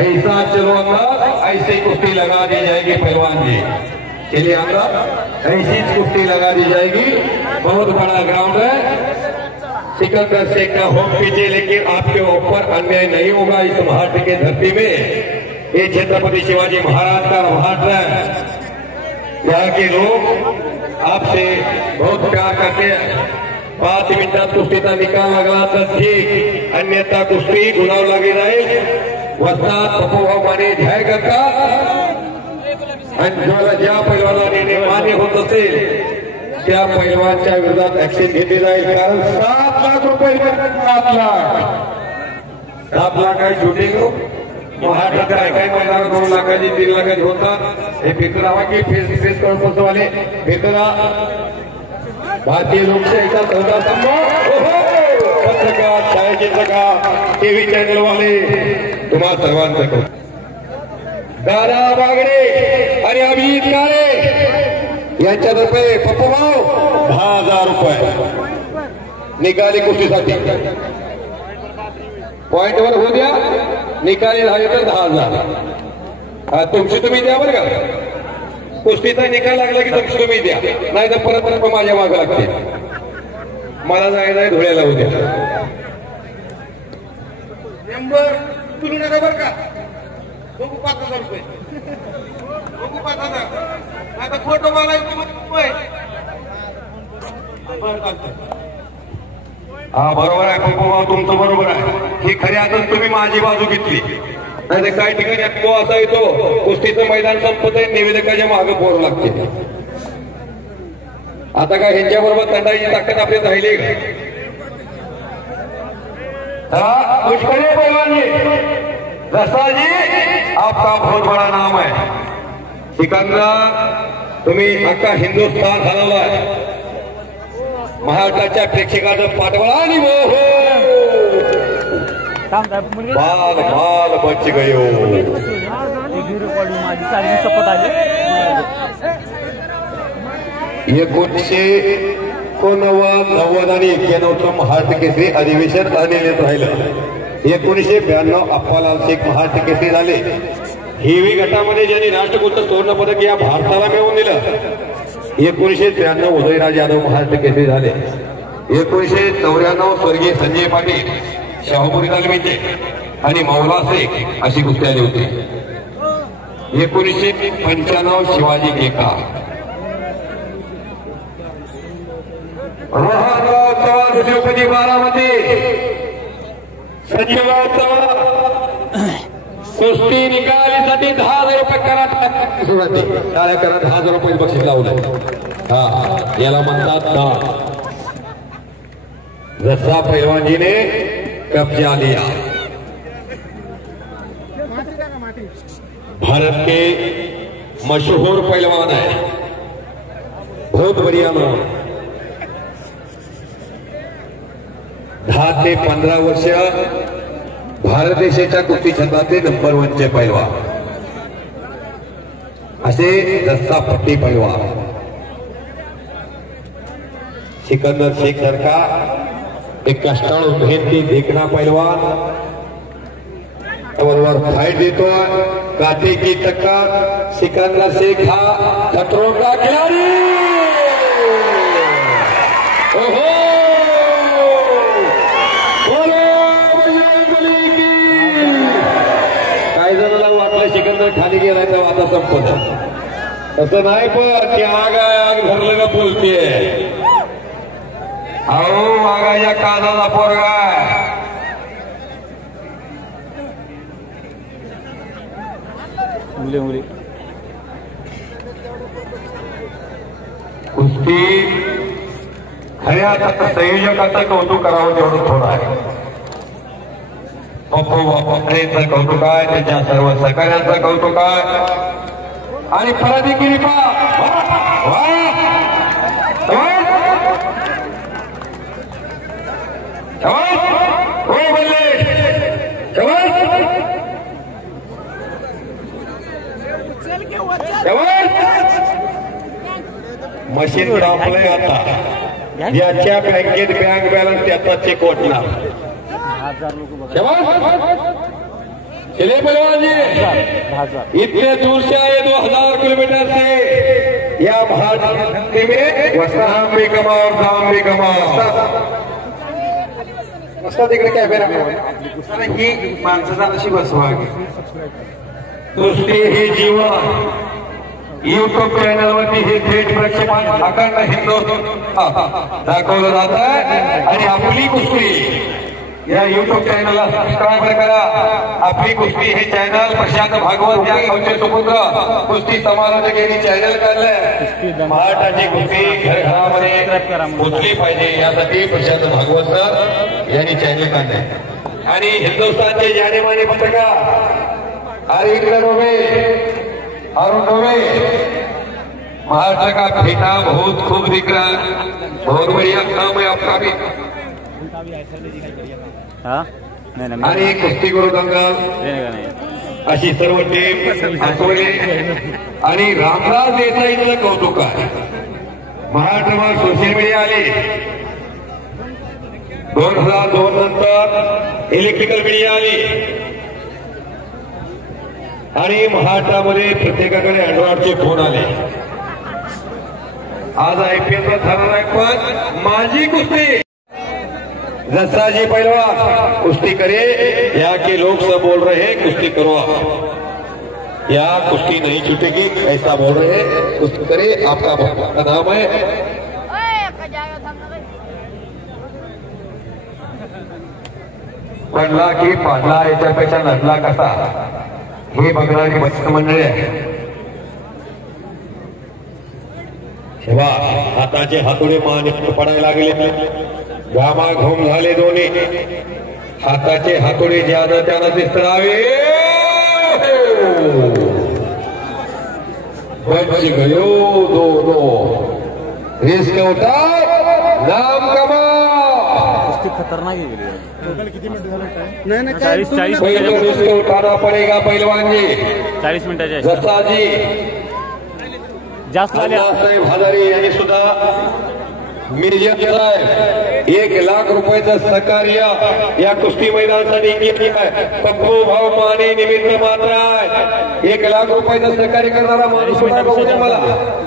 ऐसा चलो अंदर ऐसी कुश्ती लगा दी जाएगी पहलवान जी चलिए अंदर ऐसी कुश्ती लगा दी जाएगी बहुत बड़ा ग्राउंड है सिकंदर शेख का होम पीछे लेकिन आपके ऊपर अन्याय नहीं होगा इस महाराष्ट्र के धरती में ये छत्रपति शिवाजी महाराज का महाराष्ट्र है यहाँ के लोग आपसे बहुत प्यार करते हैं 5 मिनिटात कुस्तीचा निकाल लागला तर ठीक अन्यथा कुस्ती गुणाव लागे जाईल वस्ताद पप्पूभाऊ माने जाहीर करतात आणि ज्या पैलवानाने मान्य होत असेल त्या पैलवानच्या विरोधात ऍक्शन घेतली जाईल कारण 7 लाख रुपये 7 लाख आहे शूटिंग महाराष्ट्रात काही मैदान 2 लाखाची 3 लाखाची होतात हे फितरा की फेस करून वाले फितरा भारतीय लोकशाहीचा चौथा स्तंभ पत्रकार छायाचित्रकार टीव्ही चॅनल वाले तुम्हा सर्वांचं दादा बागडे आणि अभिजित काळे यांच्यातर्फे पप्पूभाऊ 10,000 रुपये निकाली कुस्तीसाठी पॉइंटवर होऊ द्या निकाली झाले तर 10,000 तुमची तुम्ही द्या बरं का कुस्तीचा निकाल लागला की तुमची तुम्ही द्या नाही तर परत माझ्या मागं लागते मला जायचं आहे धुळ्याला उद्या मेंबर तुम्ही नका बरं का बघू 5,000 रुपये बघू 5,000 आता फोटो मागायचं हा बरोबर आहे पप्पूभाऊ तुमचं बरोबर आहे ही खरी आता तुम्ही माझी बाजू घेतली नाही तर काही ठिकाणी तो असा येतो कुस्तीचं मैदान संपत आहे निवेदकाच्या मागे पोर लागते आता काय ह्यांच्या बरोबर तंडाची ताकद आपली राहिली कुछ करिए पहलवान जी रसा जी आपका बहुत बड़ा नाम है सिकंदर तुम्ही अख्खा हिंदुस्थान हलवलाय महाराष्ट्राच्या प्रेक्षकाचं पाठबळ आणि बाल बाल बच गयो एकोणीसशे 90 आणि 91 महाराष्ट्र केसरी अधिवेशन अनिर्णित राहिलं 1992 अप्पालाल शेख महाराष्ट्र केसरी झाले हेवी गटामध्ये ज्यांनी राष्ट्रकुल सुवर्ण पदक या भारताला मिळवून दिलं 1993 उदयराज यादव महाराष्ट्र केसरी झाले 1994 स्वर्गीय संजय पाटील शाहूपुरी तालमीचे आणि मौला शेख अशी कुस्ती आली होती. 1995 शिवाजी केका. रोहनराव चव्हाण दुसरीपदी बारामती. संजीवराव चव्हाण कुस्ती निकालीसाठी 10,000 रुपये करा. टाळ्या करा. 10,000 रुपये बक्षीस लावलंय. हा याला म्हणतात दान. जसा पैलवानजीने कब्जा लिया. भारत के मशहूर पहलवान है, बहुत बढ़िया लोग. 10 ते 15 वर्ष भारत देशाच्या कुस्ती छंदाचे नंबर 1चे पैलवान असे रस्सा पट्टी पैलवान सिकंदर शेख सारखा एक कष्टाळू मेहनती देखना पैलवान बरोबर फाइट देतोय. काटे की टक्कर. सिकंदर शेख हा खतरों का खिलाड़ी. ओहो काही जणांना वाटलं सिकंदर खाली गेलाय तर आता संपत. तसं नाही पण ती आग भरलं का बोलतेय. अहो मागाच्या कानाला पोरगा मुली कुस्ती खऱ्या संयोजकाचं कौतुक करावं तेवढं थोडं आहे. पप्पू बापरेचं कौतुक आहे, त्याच्या सर्व सहकार्यांचं कौतुक आहे. आणि फरादी किरीपा मशीन दाबलंय आता. ज्याच्या बँकेत बँक बॅलन्स त्याचा चेक वाटणार. चले पहलवान जी इतने दूर से आए 2000 किलोमीटर से या भारत में वस्त्राम भी कमा और दाम भी कमा. तिकडे कॅमेरा ही माणसाचा नशीब बसवा. कुस्ती ही जीवन युट्यूब चॅनल वरती हे थेट प्रक्षेपण अखंड हिंदुस्थान दाखवलं जात आहे. आणि आपली कुस्ती या युट्यूब चॅनलला सबस्क्राईब करा. आपली कुस्ती हे चॅनल प्रशांत भागवत या गावचे सुपुत्र कुस्ती समालोचक यांनी चॅनल काढलंय. महाराष्ट्राची कुस्ती घरघरामध्ये पोचली पाहिजे यासाठी प्रशांत भागवत सर यांनी चॅनल काढलंय. आणि हिंदुस्थानचे जानेमाने पत्रकार अरविंद डोबे, अरुण डोबे, महाराष्ट्र का बेटा बहुत खूब दिख रहा है. बहुत बढ़िया काम है आपका भी. आणि कुस्ती गुरु दंगल अशी सर्व टीम असोले आणि रामदास देसाईंचं कौतुक आहे. महाराष्ट्रावर सोशल मीडिया आले. 2002 नंतर इलेक्ट्रिकल मीडिया आली आणि महाराष्ट्रामध्ये प्रत्येकाकडे अँड्रॉइडचे फोन आले. आज IPL ठरवलं आहे. पण माझी कुस्ती जस्सा जी पहलवान कुश्ती करे यहाँ के लोग सब बोल रहे हैं कुश्ती करो. यहाँ कुश्ती नहीं छूटेगी ऐसा बोल रहे हैं. कुश्ती करे. आपका नाम है पडला की पाडला याच्यापेक्षा लढला कसा हे बघणारी मंडळी आहे. तेव्हा हाताचे हातोडे मान पडायला लागले. घामाघूम झाले दोन्ही. हाताचे हातोडे ज्यानं त्यानं दिसरावे. बच गयो दोनों. रिस्क उठा नाम कमा. कुस्ती खतरनाक है. किती मिनिट झालं? 40 मिनिट. रिस्क उठाना पडेगा पहलवान जी. 40 मिनिटाचे जसा जी जास्त झाले. साहेब हजारे यांनी सुद्धा मिरजा केलाय. 1 लाख रुपयाचं सहकार्य या कुस्ती मैदानासाठी केली आहे. पप्पू भाऊ माने निमित्त मात्र आहे. 1 लाख रुपयाचं सहकार्य करणारा माणूस मला.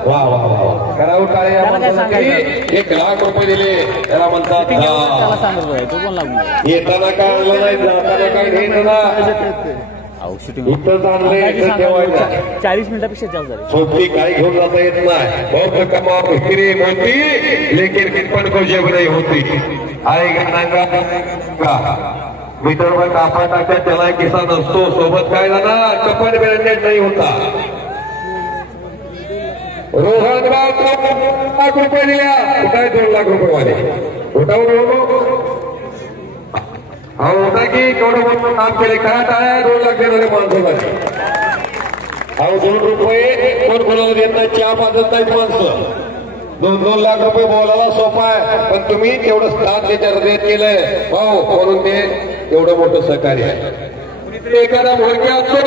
वा वा वा. करावं टाळे या त्याला काय माणसासाठी सांगायचं? 1,00,000 रुपये दिले त्याला म्हणतात Fitting एवढं त्याला हा. सांगत बघा तो पण लागून गेला. येताना काय आणलं नाही जाताना काय घ्यायचं ना अहो शूटिंग इथंच आणलंय इथं ठेवायचं 40 मिनिटापेक्षा जास्त झाले. सोबती काही घेऊन जाता येत नाही बहुत कमा फिरे होती लेकिन कितपन को जेब नाही होती आएगा नांगा का विदर्भ कापा टाकता त्याला किसा नसतो सोबत काय झाला कपड ब्रँडेड नाही होता रोहनराव 2 लाख रुपये दिल्या कुठे 2 लाख रुपये वाले उठावून हा होता की केवढं मोठं काम केले काय टाळ्या 2 लाख देणारे माणसं झाले अहो 2 रुपये कोण कोणाला देत नाही चहा पाजत नाहीत माणसं 2-2 लाख रुपये बोलायला सोपा आहे पण तुम्ही तेवढं स्थान त्याच्या हृदयात केलंय भाऊ म्हणून ते एवढं मोठं सहकार्य आहे एखादा मोरक्या असतो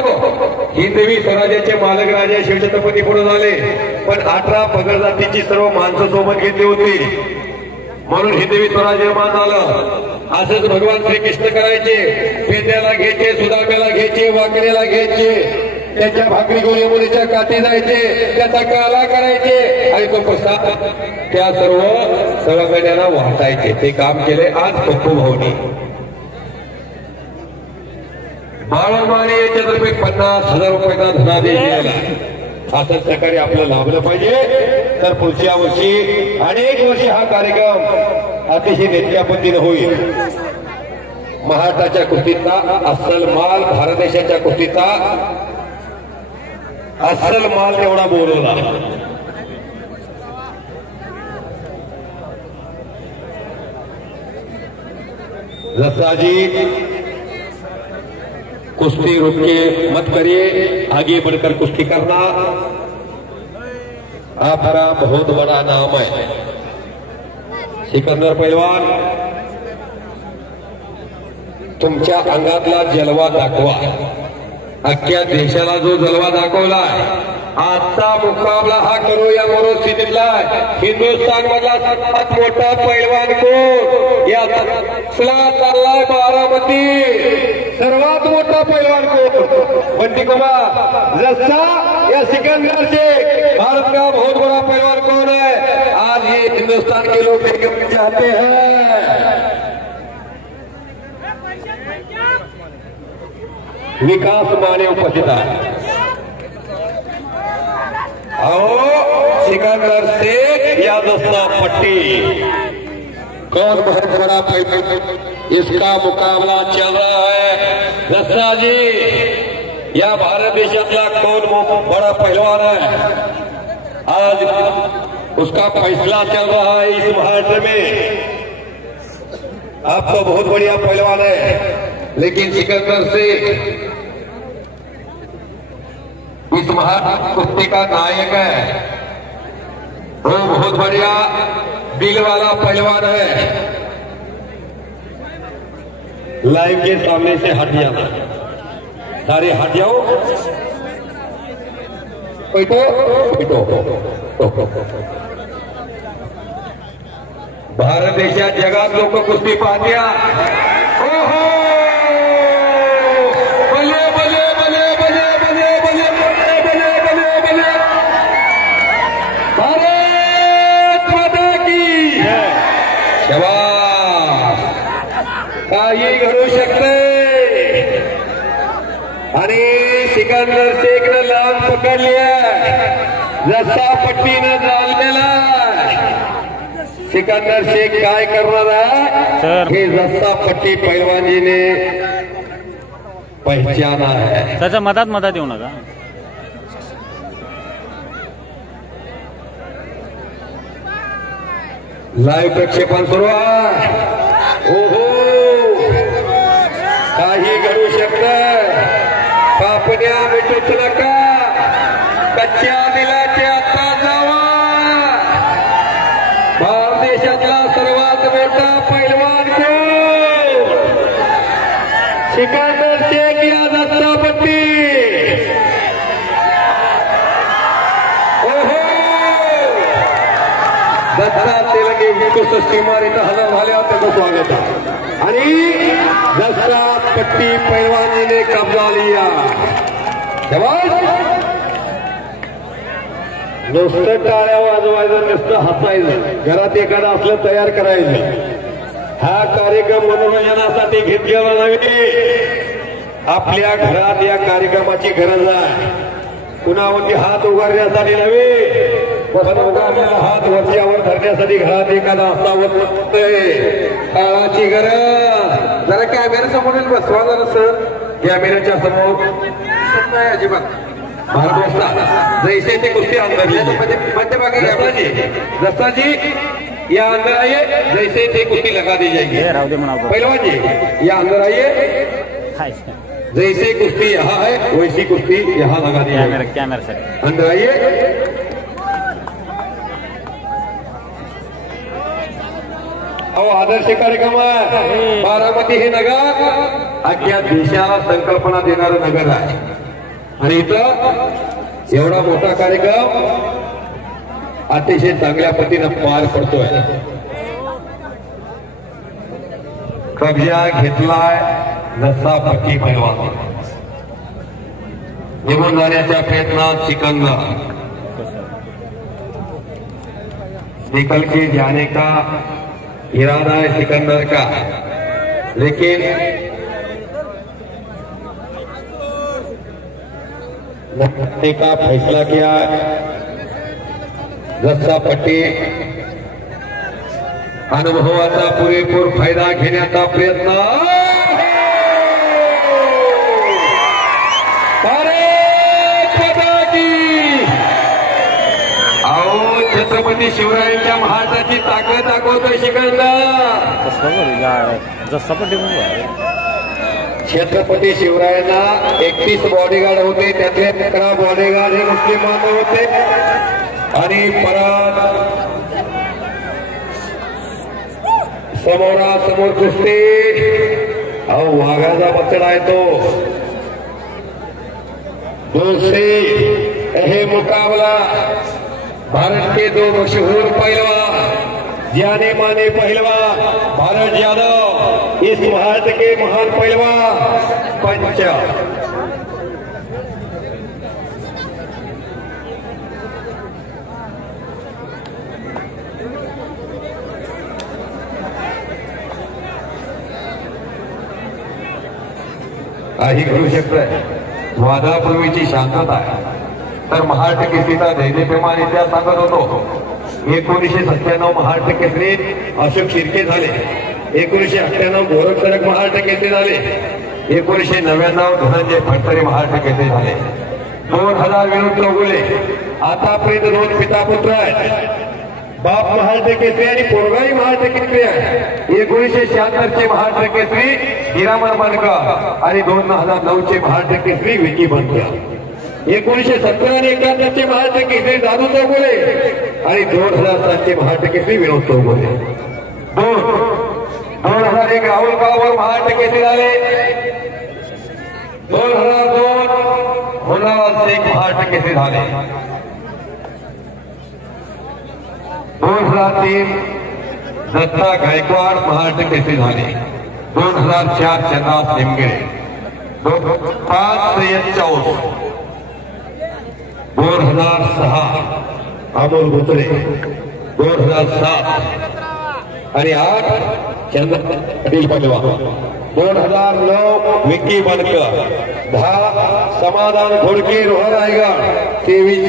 ही देवी स्वराज्याचे मालक राजा शिवछत्रपती पुढे झाले पण 18 पगड जातीची सर्व माणसं सोबत घेतली होती म्हणून हे देवी स्वराज निर्माण झालं असंच भगवान श्रीकृष्ण करायचे पेद्याला घ्यायचे सुदाम्याला घ्यायचे वाकड्याला घ्यायचे त्याच्या भाकरी घेऊन यमुनेच्या काठी जायचे त्याचा काला करायचे आणि तो प्रसाद त्या सर्व सगळ्यांना वाटायचे ते काम केले आज पप्पू भाऊनी बाळमाने याच्यातर्फे 50,000 रुपयाचा धनादेश दिलेला असं सकाळी आपलं लाभलं पाहिजे तर पुढच्या वर्षी अनेक वर्षी हा कार्यक्रम अतिशय नेत्या पद्धतीने होईल महाराष्ट्राच्या कुस्तीचा अस्सल माल भारत देशाच्या कुस्तीचा अस्सल माल तेवढा बोलवला जसाजी कुश्ती रुक के मत करिए आगे बढ़कर कुश्ती करना आपका बहुत बड़ा नाम है सिकंदर पहलवान तुमच्या अंगातला जलवा दाखवा अख्ख्या देशाला जो जलवा दाखवला आजचा मुकाबला हा करूया म्हणून स्थितीतला हिंदुस्थान मधला सर्वात मोठा पैलवान कोण या चाललाय बारामती सर्वात मोठा पैलवान कोण बंटी कुमार जसा या सिकंदर से भारत का बहुत बड़ा पैलवान कौन है आज ये हिंदुस्तान के लोग देखना चाहते हैं विकास माने उपस्थित आहे आओ सिकंदर शेख या दस्ता पट्टी कौन बहुत बड़ा इसका मुकाबला चल रहा है दस्ता जी या भारत देशातला कौन बड़ा पहलवान है आज उसका फैसला चल रहा है इस महाराष्ट्र में आप तो बहुत बढ़िया पहलवान है लेकिन सिकंदर शेख इस महान कुश्ती का नायक है वो बहुत बढ़िया दिल वाला पहलवान है लाइव के सामने से हट जाना सारे हट जाओ बैठो बैठो भारत देशात जगात लोक कुस्ती पाहत्या ओहो काही घडू शकते आणि सिकंदर शेखनं लांब पकडल्या जसा पट्टीनं चाललेला सिकंदर शेख काय करणार आहे हे जसा पट्टी पैलवानजीने पहचाना है त्याच्या मधात येऊ नका लाईव्ह प्रक्षेपण सुरू आहे ओहो काही घडू शकतं कापण्या मिटूच नका कच्च्या दिलाचे आता जावा भारत देशातला सर्वात मोठा पैलवान कोण सिकंदर शेख या दत्ता पट्टी ओहो दत्ता तेलंगे विश्व सीमारेषा हजर झाल्यावर त्याचं स्वागत आहे आणि दस्ता पट्टी पैलवानी ने कब्जा लिया नुसतं टाळ्या वाजवायचं, नुसतं हसायचं, घरात एखादं असलं तयार करायचं. हा कार्यक्रम मनोरंजनासाठी घेतलेला नव्हे. आपल्या घरात या कार्यक्रमाची गरज आहे. कुणावरती हात उगारण्यासाठी नव्हे, पण उगारलेला हात वरच्यावर धरण्यासाठी घरात एखादा असावं काळाची गरज. जरा कॅमेरा समोर बसवा जरा सर. कॅमेऱ्याच्या समोर नाही अजिबात. जैसे ते कुस्ती अंदर मध्यभागी दस्ताजी या अंदर आइए, जैसे थे कुश्ती लगा दी जाएगी. राहू दे म्हणा पहलवान जी या अंदर आइए, जैसे कुश्ती यहाँ है वैसी कुश्ती यहाँ लगा दी जाएगी. कॅमेरा अंदर आइए. अहो आदर्श कार्यक्रम आहे. बारामती हे नगर अख्ख्या देशाला संकल्पना देणारं नगर आहे. आणि इथं एवढा मोठा कार्यक्रम अतिशय चांगल्या पद्धतीनं पार पडतोय. कब्जा घेतलाय लसापट्टी पैलवान. निघून जाण्याच्या प्रयत्नात सिकंदर निकल के जाने का इरादा है सिकंदर का, लेकिन नक्की का फैसला किया. लसापट्टी अनुभवाचा पुरेपूर फायदा घेण्याचा प्रयत्न. अहो छत्रपती शिवरायांच्या महाराजाची ताकद दाखवतोय सिकंदर. छत्रपती शिवरायांना 31 बॉडीगार्ड होते, त्यातले 11 बॉडीगार्ड हे मुस्लिम बांधव होते. आणि परत समोरासमोर कुस्ती. अहो वाघाचा बच्चा आहे तो. दूसरी हे मुकाबला भारत के दो मशहूर पहलवान, जाने माने पहलवान भारत यादव, इस भारत के महान पहलवान पंच. काही करू शकतोय. वादापूर्वीची शांतता आहे. तर महाराष्ट्र केसरीचा दैदेप्यमान इतिहास सांगत होतो. 1997 महाराष्ट्र केसरी अशोक शिर्के झाले. 1998 गोरख सरक महाराष्ट्र केसरी झाले. 1999 धनंजय फडतरे महाराष्ट्र केसरी झाले. 2000 विनोद चौगुले. आतापर्यंत 2 पितापुत्र आहेत. बाप महाराष्ट्र केसरी आणि पोरगाई महाराष्ट्र केसरी आहे. 1976 महाराष्ट्र केसरी हिरामन बनकर आणि 2009 महाराष्ट्र केसरी विकी बनकर. 1970 आणि 71 महाराष्ट्र केसरी दादू चौगुले आणि 2007 महाराष्ट्र केसरी विनोद चौगुले. 2001 राहुल गावकर महाराष्ट्र केसरी झाले. 2002 मुन्नाबाद शेख महाराष्ट्र केसरी झाले. 2003 दत्ता गायकवाड महाराष्ट्र केसरी झाले. 2004 चंद्रास निमगिरे. 5 सय्यद चौस. 2006 अमोल भुत्रे. 2007 आणि 8 चंद्र पाटील पहलवान. 2009 विकी बनकर. 10 समाधान घोडके रोहन रायगड. 23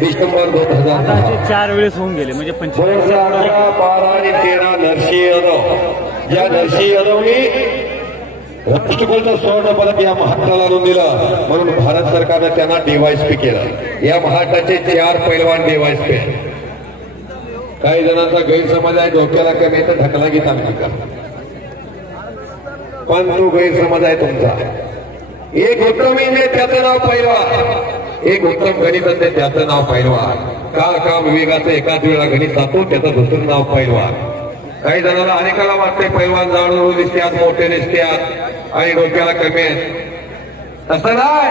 डिसेंबर 2010. 4 वेळेस होऊन गेले म्हणजे 2011, 12 आणि 13 नरसिंह यादव. या नरसिंह यादवनी राष्ट्रकुलचं स्वर्ण पदक या महाराष्ट्राला आणून दिलं, म्हणून भारत सरकारनं त्यांना डीवायएसपी केलं. या महाराष्ट्राचे 4 पैलवान डीवायएसपी आहेत. काही जणांचा गैरसमज आहे डोक्याला कमी तर ढकला गीत आमची का, पण तो गैरसमज आहे तुमचा. एक उत्तम इंद्रिय त्याचं नाव पैलवान, एक उत्तम गणितज्ञ त्याचं नाव पैलवान. काळ काम विवेकाचं एकाच वेळा गणित जातो त्याचं दुसरं नाव पैलवान. काही जणांना अनेकाला वाटते पैलवान जाणून दिसतात, मोठे दिसतात आणि डोक्याला कमी आहेत. तसं नाही.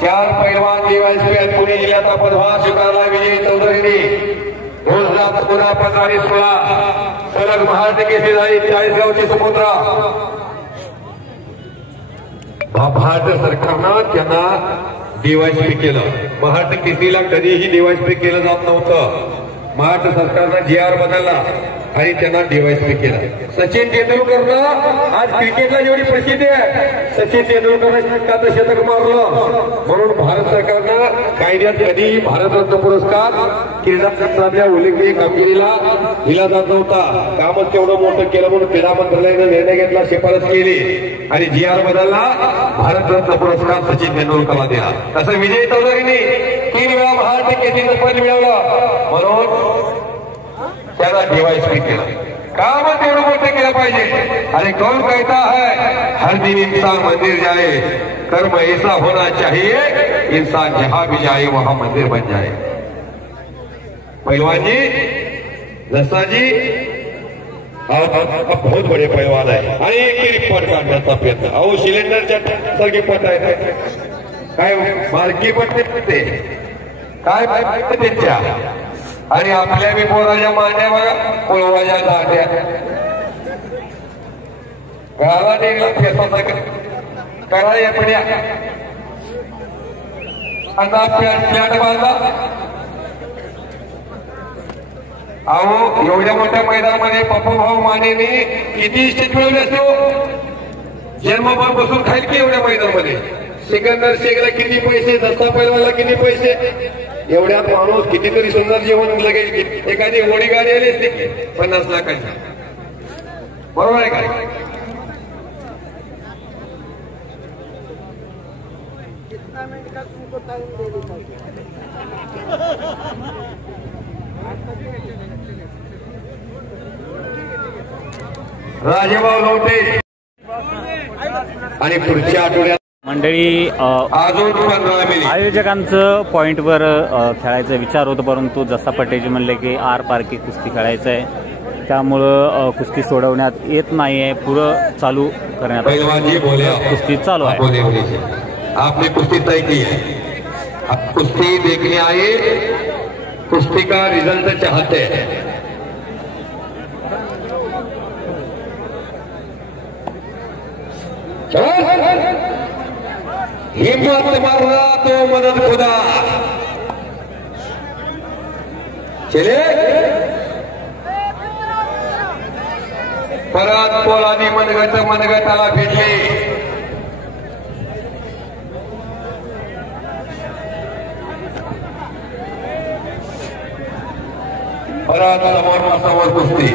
4 पैलवान डीवायएसपी आहेत. पुणे जिल्ह्याचा पदभार स्वीकारला विजय चौधरींनी. 2015 आणि 16 सलग महाराष्ट्र केसरी झाली. 40 गावची सुपुत्रा. भारत सरकारनं त्यांना डीवायसपी केलं. महाराष्ट्र केसरीला कधीही डीवायसपी केलं जात नव्हतं. महाराष्ट्र सरकारनं GR बदलला आणि त्यांना डीवायसपी केलं. सचिन तेंडुलकरनं आज क्रिकेटला जेवढी प्रसिद्धी आहे, सचिन तेंडुलकरनं शतकाचं शतक मारलं म्हणून भारत सरकारनं कायद्यात कधीही भारतरत्न पुरस्कार क्रीडा क्षेत्रातल्या उल्लेखनीय कामगिरीला दिला जात नव्हता. कामच तेवढं मोठं केलं म्हणून क्रीडा मंत्रालयानं निर्णय घेतला, शिफारस केली आणि GR बदलला. भारतरत्न पुरस्कार सचिन तेंडुलकरला दिला. तसं विजय चौधरीने 3 वेळा महाराष्ट्र केसरीचं पद मिळवलं म्हणून त्याला डीवायसपी केलं. काम तेवढं मोठं केलं पाहिजे. आणि कौन कहता है हर दिन इंसान मंदिर जाए, कर्म ऐसा होना चाहिए इंसान जहां भी जाए वहां मंदिर बन जाए. पहलवान जी जसा जी बहुत बडे पहलवान आहे आणि एक पट काढण्याचा प्रयत्न. अहो सिलेंडरच्या सारखे पट आहे काय मालकी पट ते काय त्यांच्या आणि आपल्या बी पोराच्या मांड्या बघा पोळवाच्या दांड्या गाला निघला फेसाचा करा एपड्या आता प्लॅट बांधा. अहो एवढ्या मोठ्या मैदानामध्ये पप्पूभाऊ मानेने किती स्टेज मिळवले असतो. जन्मभर बसून खाईल की एवढ्या मैदानामध्ये. सिकंदर शेखला किती पैसे, दत्ता पैलवानला किती पैसे. एवढ्यात माणूस कितीतरी सुंदर जेवण लगेच. एखादी मोठी गाडी आली असते 50 लाखाची, बरोबर आहे का. राजेभाऊ लवटे आणि पुढच्या आठवड्यात मंडळी अजून 15 मिनिट आयोजकांचं पॉइंटवर खेळायचा विचार होता, परंतु जसा पटेजी म्हणले की आर पारकी कुस्ती खेळायचं आहे, त्यामुळं कुस्ती सोडवण्यात येत नाहीये. पुढं चालू करण्यात कुस्ती चालू आहे. आपने कुस्ती तय की है, आप कुस्ती देखने आए, कुस्ती का रिजल्ट चाहते हैं. हिम्मत मारना तो मदद खुदा. चले परत पोलादी मनगटाला भेटले. परत समोर कुस्ती.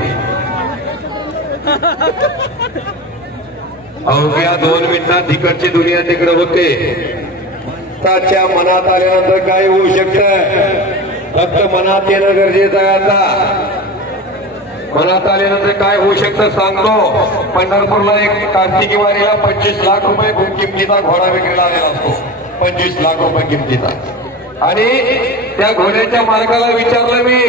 अवघ्या 2 मिनिटात तिकडची दुनिया तिकडे होते. त्याच्या मनात आल्यानंतर काय होऊ शकतं, फक्त मनात येणं गरजेचं आहे. आता मनात आल्यानंतर काय होऊ शकतं सांगतो. पंढरपूरला एक कार्तिकी वारीला 25 लाख रुपये किमतीचा घोडा विक्रीला आलेला असतो. 25 लाख रुपये किमतीचा. आणि त्या घोड्याच्या मालकाला विचारलं मी,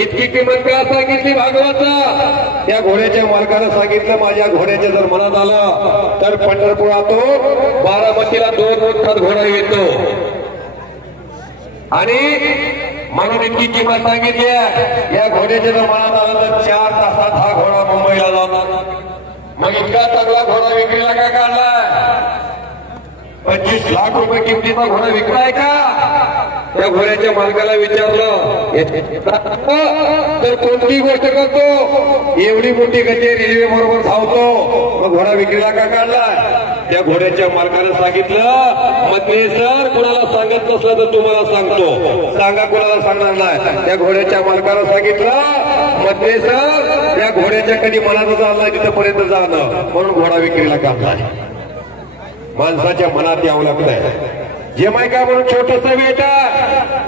इतकी किंमत का सांगितली भागवतचा. त्या घोड्याच्या मालकाला सांगितलं, माझ्या घोड्याच्या जर मनात आलं तर पंढरपुरातून बारामतीला 2 मोठात घोडा येतो. आणि म्हणून इतकी किंमत सांगितली आहे. या घोड्याच्या जर मनात आलं तर 4 तासात हा घोडा मुंबईला जातो. मग इतका चांगला घोडा विक्रीला का काढला. 25 लाख रुपये किमतीचा घोडा विकलाय का. त्या घोड्याच्या मालकाला विचारलं तर कोणती गोष्ट करतो, एवढी मोठी गती रेल्वे बरोबर धावतो, मग घोडा विक्रीला का काढला. त्या घोड्याच्या मालकानं सांगितलं, मधले सर कुणाला सांगत नसलं तर तुम्हाला सांगतो, सांगा कुणाला सांगणार नाही. त्या घोड्याच्या मालकानं सांगितलं, मधले सर त्या घोड्याच्या कधी मनात जाणार तिथपर्यंत जाणं, म्हणून घोडा विक्रीला काढला. माणसाच्या मनात यावं लागतंय. जे माय का म्हणून छोटस बेटा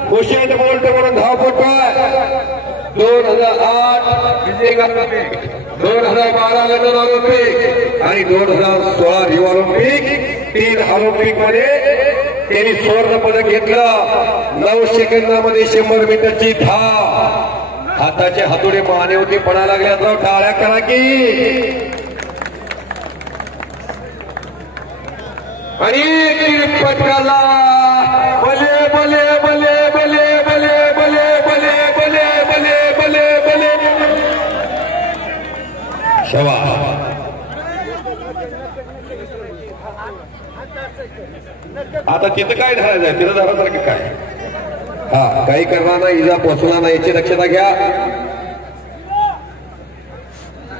हुसेन बोल्ट म्हणून धावपटू आहे. 2008 2012 लंडन ऑलिम्पिक आणि 2016 रिओ ऑलिम्पिक, 3 ऑलिम्पिक मध्ये त्यांनी सुवर्ण पदक घेतलं. 9 सेकंदामध्ये 100 मीटरची धाव. हाताचे हातोडे पाहणे होते पडायला लागल्यात. टाळ्या करा की. आणि पटकाला भले भले भले भले भले भले भले भले भले भले भले शवा. आता तिथं काय धरायचं आहे, तिथं धरासारखं काय? हा, काही करणार नाही, इजा पोचणार नाही याची दक्षता घ्या.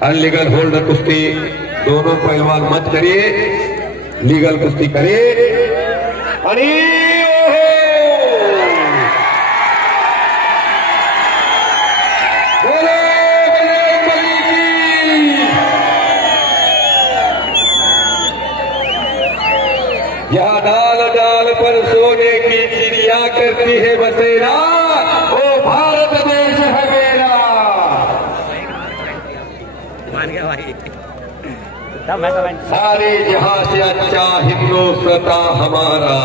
अनलीगल होल्ड कुश्ती दोनों पहलवान मत करिए, लीगल कुश्ती करिए. आणि यहाँ डाल डाल पर सोने की चिड़िया करती है बसेरा, ओ भारत देश है मेरा. सारे जहां से अच्छा हिंदुस्तान हमारा.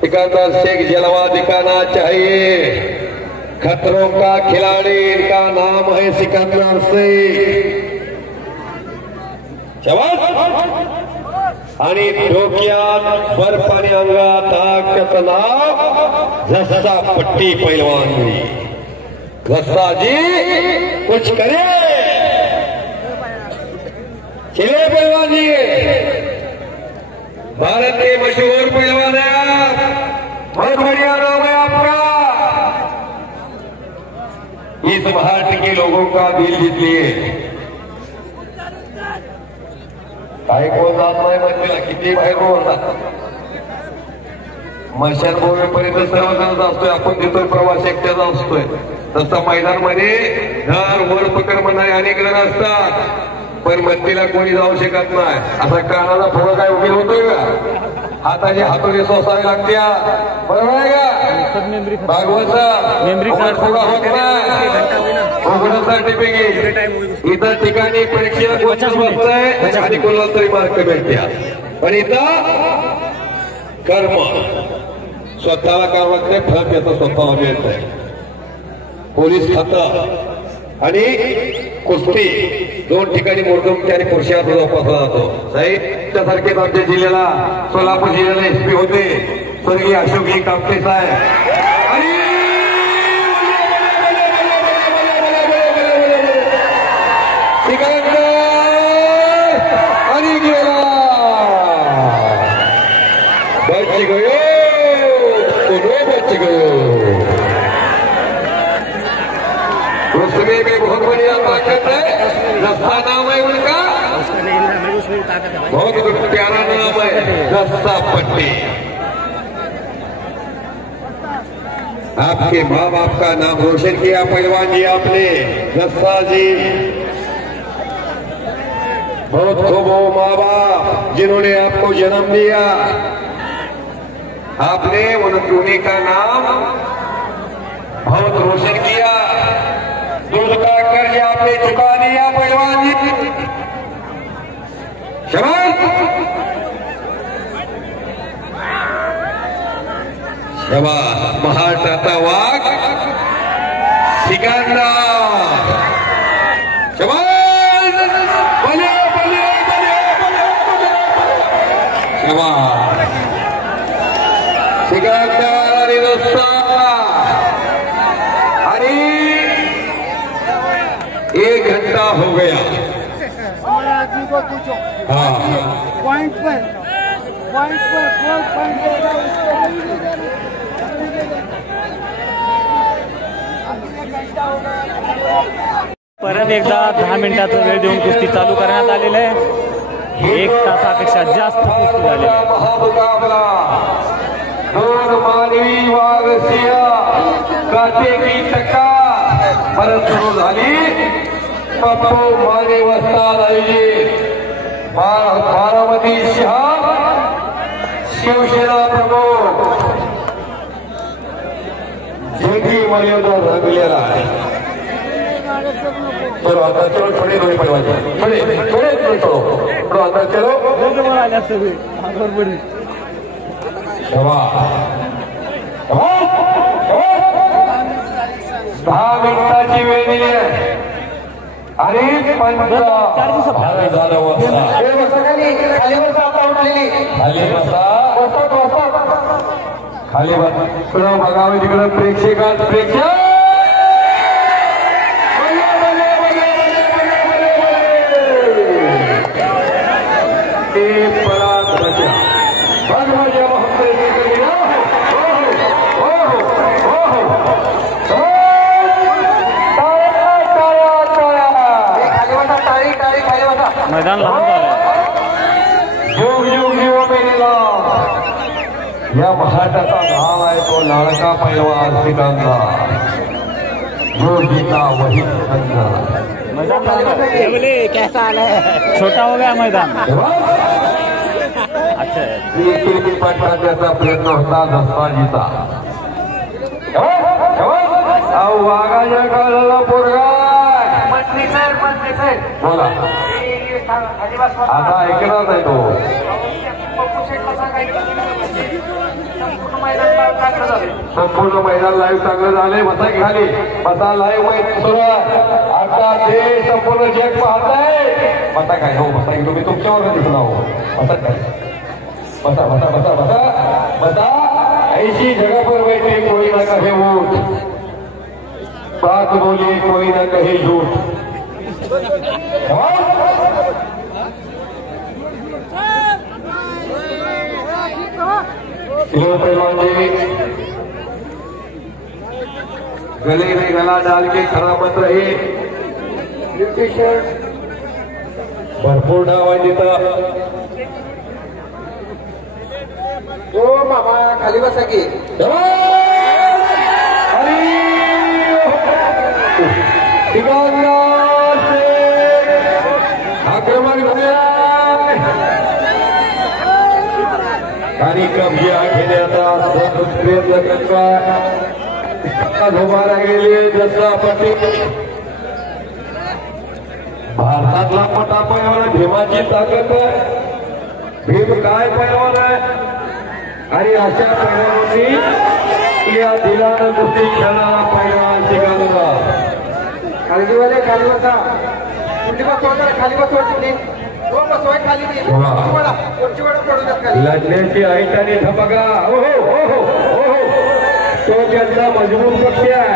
सिकंदर शेख जलवा दिखाना चाहिए. खतरों का खिलाड़ी इनका नाम है सिकंदर शेख. आणि डोक्यात बर्फ आणि अंगात ताकद नाव जस्सा पट्टी पैलवान. जस्सा जी कुछ करे, चले पैलवान जी. भारत के मशहूर पैलवान है, बहुत बढ़िया नाम है आपका. इस भारत के लोगों का दिल जीत लिए. काही कोण जात नाही मंदिराला, किती बाहेर बोलतात. मशानभूमीपर्यंत सर्वजण असतोय, आपण तिथं प्रवास एकट्याचा असतोय. तसं मैदानमध्ये घर वर पकड म्हणारे अनेक जण असतात, पण मंदिराला कोणी जाऊ शकत नाही. असा कानाला थोडं काय उभे होतोय का? हाताची हातोडी सोसावी लागत्या, बरोबर आहे का? भागवत थोडा होत नाही. सर्टिफिकेट इतर ठिकाणी परीक्षेला कोणच बसतंय आणि कोणाला तरी मार्क भेटत्या, पण इथं कर्म स्वतःला कामात नाही, फळ त्याचं स्वतःला मिळतंय. पोलीस खातं आणि कुस्ती दोन ठिकाणी मोडदुमकी आणि पुरुषार्थ जोपासला जातो. साहेब त्यासारखेच आमच्या जिल्ह्याला, सोलापूर जिल्ह्याला एसपी होते स्वर्गीय अशोकजी कापटे साहेब. आणि गेला, बच गयो, बच गयो. उसमें भी बहुत बढ़िया ताकत है. रस्सा नाम है उनका, बहुत प्यारा नाम है, रस्सा पट्टी. आपके माँ बाप का नाम रोशन किया पहलवान जी आपने, रस्सा जी. बहुत खूब हो माँ बाप जिन्होंने आपको जन्म दिया. आपने उन दूनी का नाम बहुत रोशन किया. दूध का कर्ज आपने चुका दिया पहलवान जी. शाबाश शाबाश. महाटाता वाघ सिकंदर, शाबाश. सिकंदर आणि रस्सा. आणि 1 घंटा हो गया. हाँ पॉइंट पर परत एकदा 10 मिनिटाचा वेळ देऊन कुस्ती चालू करण्यात आलेलं आहे. 1 तासापेक्षा जास्त कुस्ती झालेली आहे. महामुकाबला दोन मानवी वारसिया काटेकी टक्का परत सुरू झाली. पप्पू माने वस्ताद आयोजित बारामती शहर शिवसेना प्रमुख जेठी मर्यादा रंगलेला आहे. चलो आता चलो, थोडे थोडे पडवायचे, थोडे थोडे थोडे चलो आता चलो. 10 मिनिटाची वेळ दिली आहे आणि 5 झालं वाजता. खाली बसा. खाली इकडं बघावं तिकडं प्रेक्षकात प्रेक्षक मैदान लहान झालं. या महाराष्ट्राचा नाव आहे तो लाडका पैलवान सिकंदर योगिता वही सिकंदर. मैदान कैसा छोटा हो गया मैदान. अच्छा पटकाचा प्रयत्न होता दस्ताजीचा. वाघाच्या काळाला पोरगा बोला आता ऐकणार नाही तो. संपूर्ण मैदान लाईव्ह चांगलं झालंय. बसा खाली बसा लाईव्ह सुरू आता ते संपूर्ण जग पाहताय. बसा काय हो बसा तुम्ही तुमच्यावर दिसला हो. बसा काय बसा बसा बसा बसा बसा. ऐशी जगह पर बैठे कोई ना कहे ऊट बात बोली कोई ना कहे झूठ. पहलवान जी गले में गला डाल के खड़ा मत रहे. भरपूर डाव आहे तिथं. ओ मामा खाली बसा की. आक्रमण झाले आणि कब्जा घेण्याचा प्रयत्न करतोय. उभा राहिलेले जसं आपण भारतातला मोठा पैलवान भीमाची ताकद आहे. भीम काय पैलवान आहे आणि अशा पैलवानांनी या दिलानं कुस्ती खेळणारा पैलवान शिकवला. खालीवाले खाली बसा. कुठली बसवा खाली बसवा. कुठली बसवाय खाली पडू द्या खाली. लढण्याची ऐट आणि धमका. ओहो ओहो ओहो तो त्यांचा मजबूत पक्ष आहे.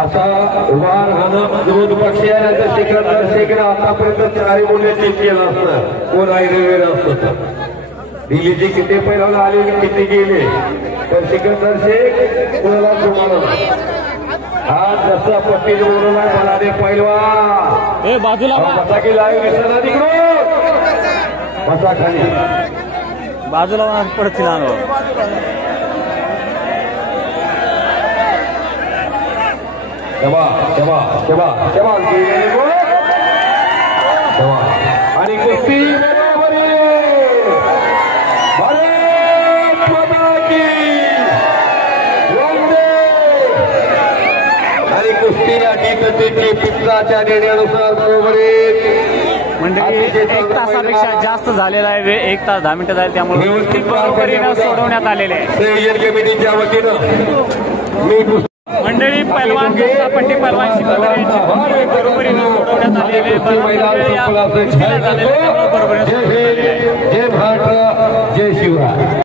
असा उभा राहणं मजबूत पक्ष आहे. त्याचं सिकंदर शेखनं आतापर्यंत 4 मुले चीज केलं असतं. कोण आयर्वेद असतं. दिल्लीची किती पैलवान आले किती गेले तर सिकंदर शेख कोणाला सोडणार. आज जसं पट्टी जोडून आहे म्हणाले पैलवान बाजूला बसा की लाईव्ह दिसताना तिकडून बसा खाली बाजूला पडतील. तेव्हा तेव्हा तेव्हा तेव्हा तेव्हा आणि कुस्ती आणि कुस्ती अटीतटीची पित्राच्या निर्णयानुसार मंडळी 1 तासापेक्षा जास्त झालेला आहे. 1 तास 10 मिनिटं झाले त्यामुळे बरोबरीनं सोडवण्यात आलेले आहे. कमिटीच्या वतीनं मंडळी पैलवान पट्टी पैलवान शिकवले बरोबरीनं सोडवण्यात आलेले. जय महाराष्ट्र जय शिवराय.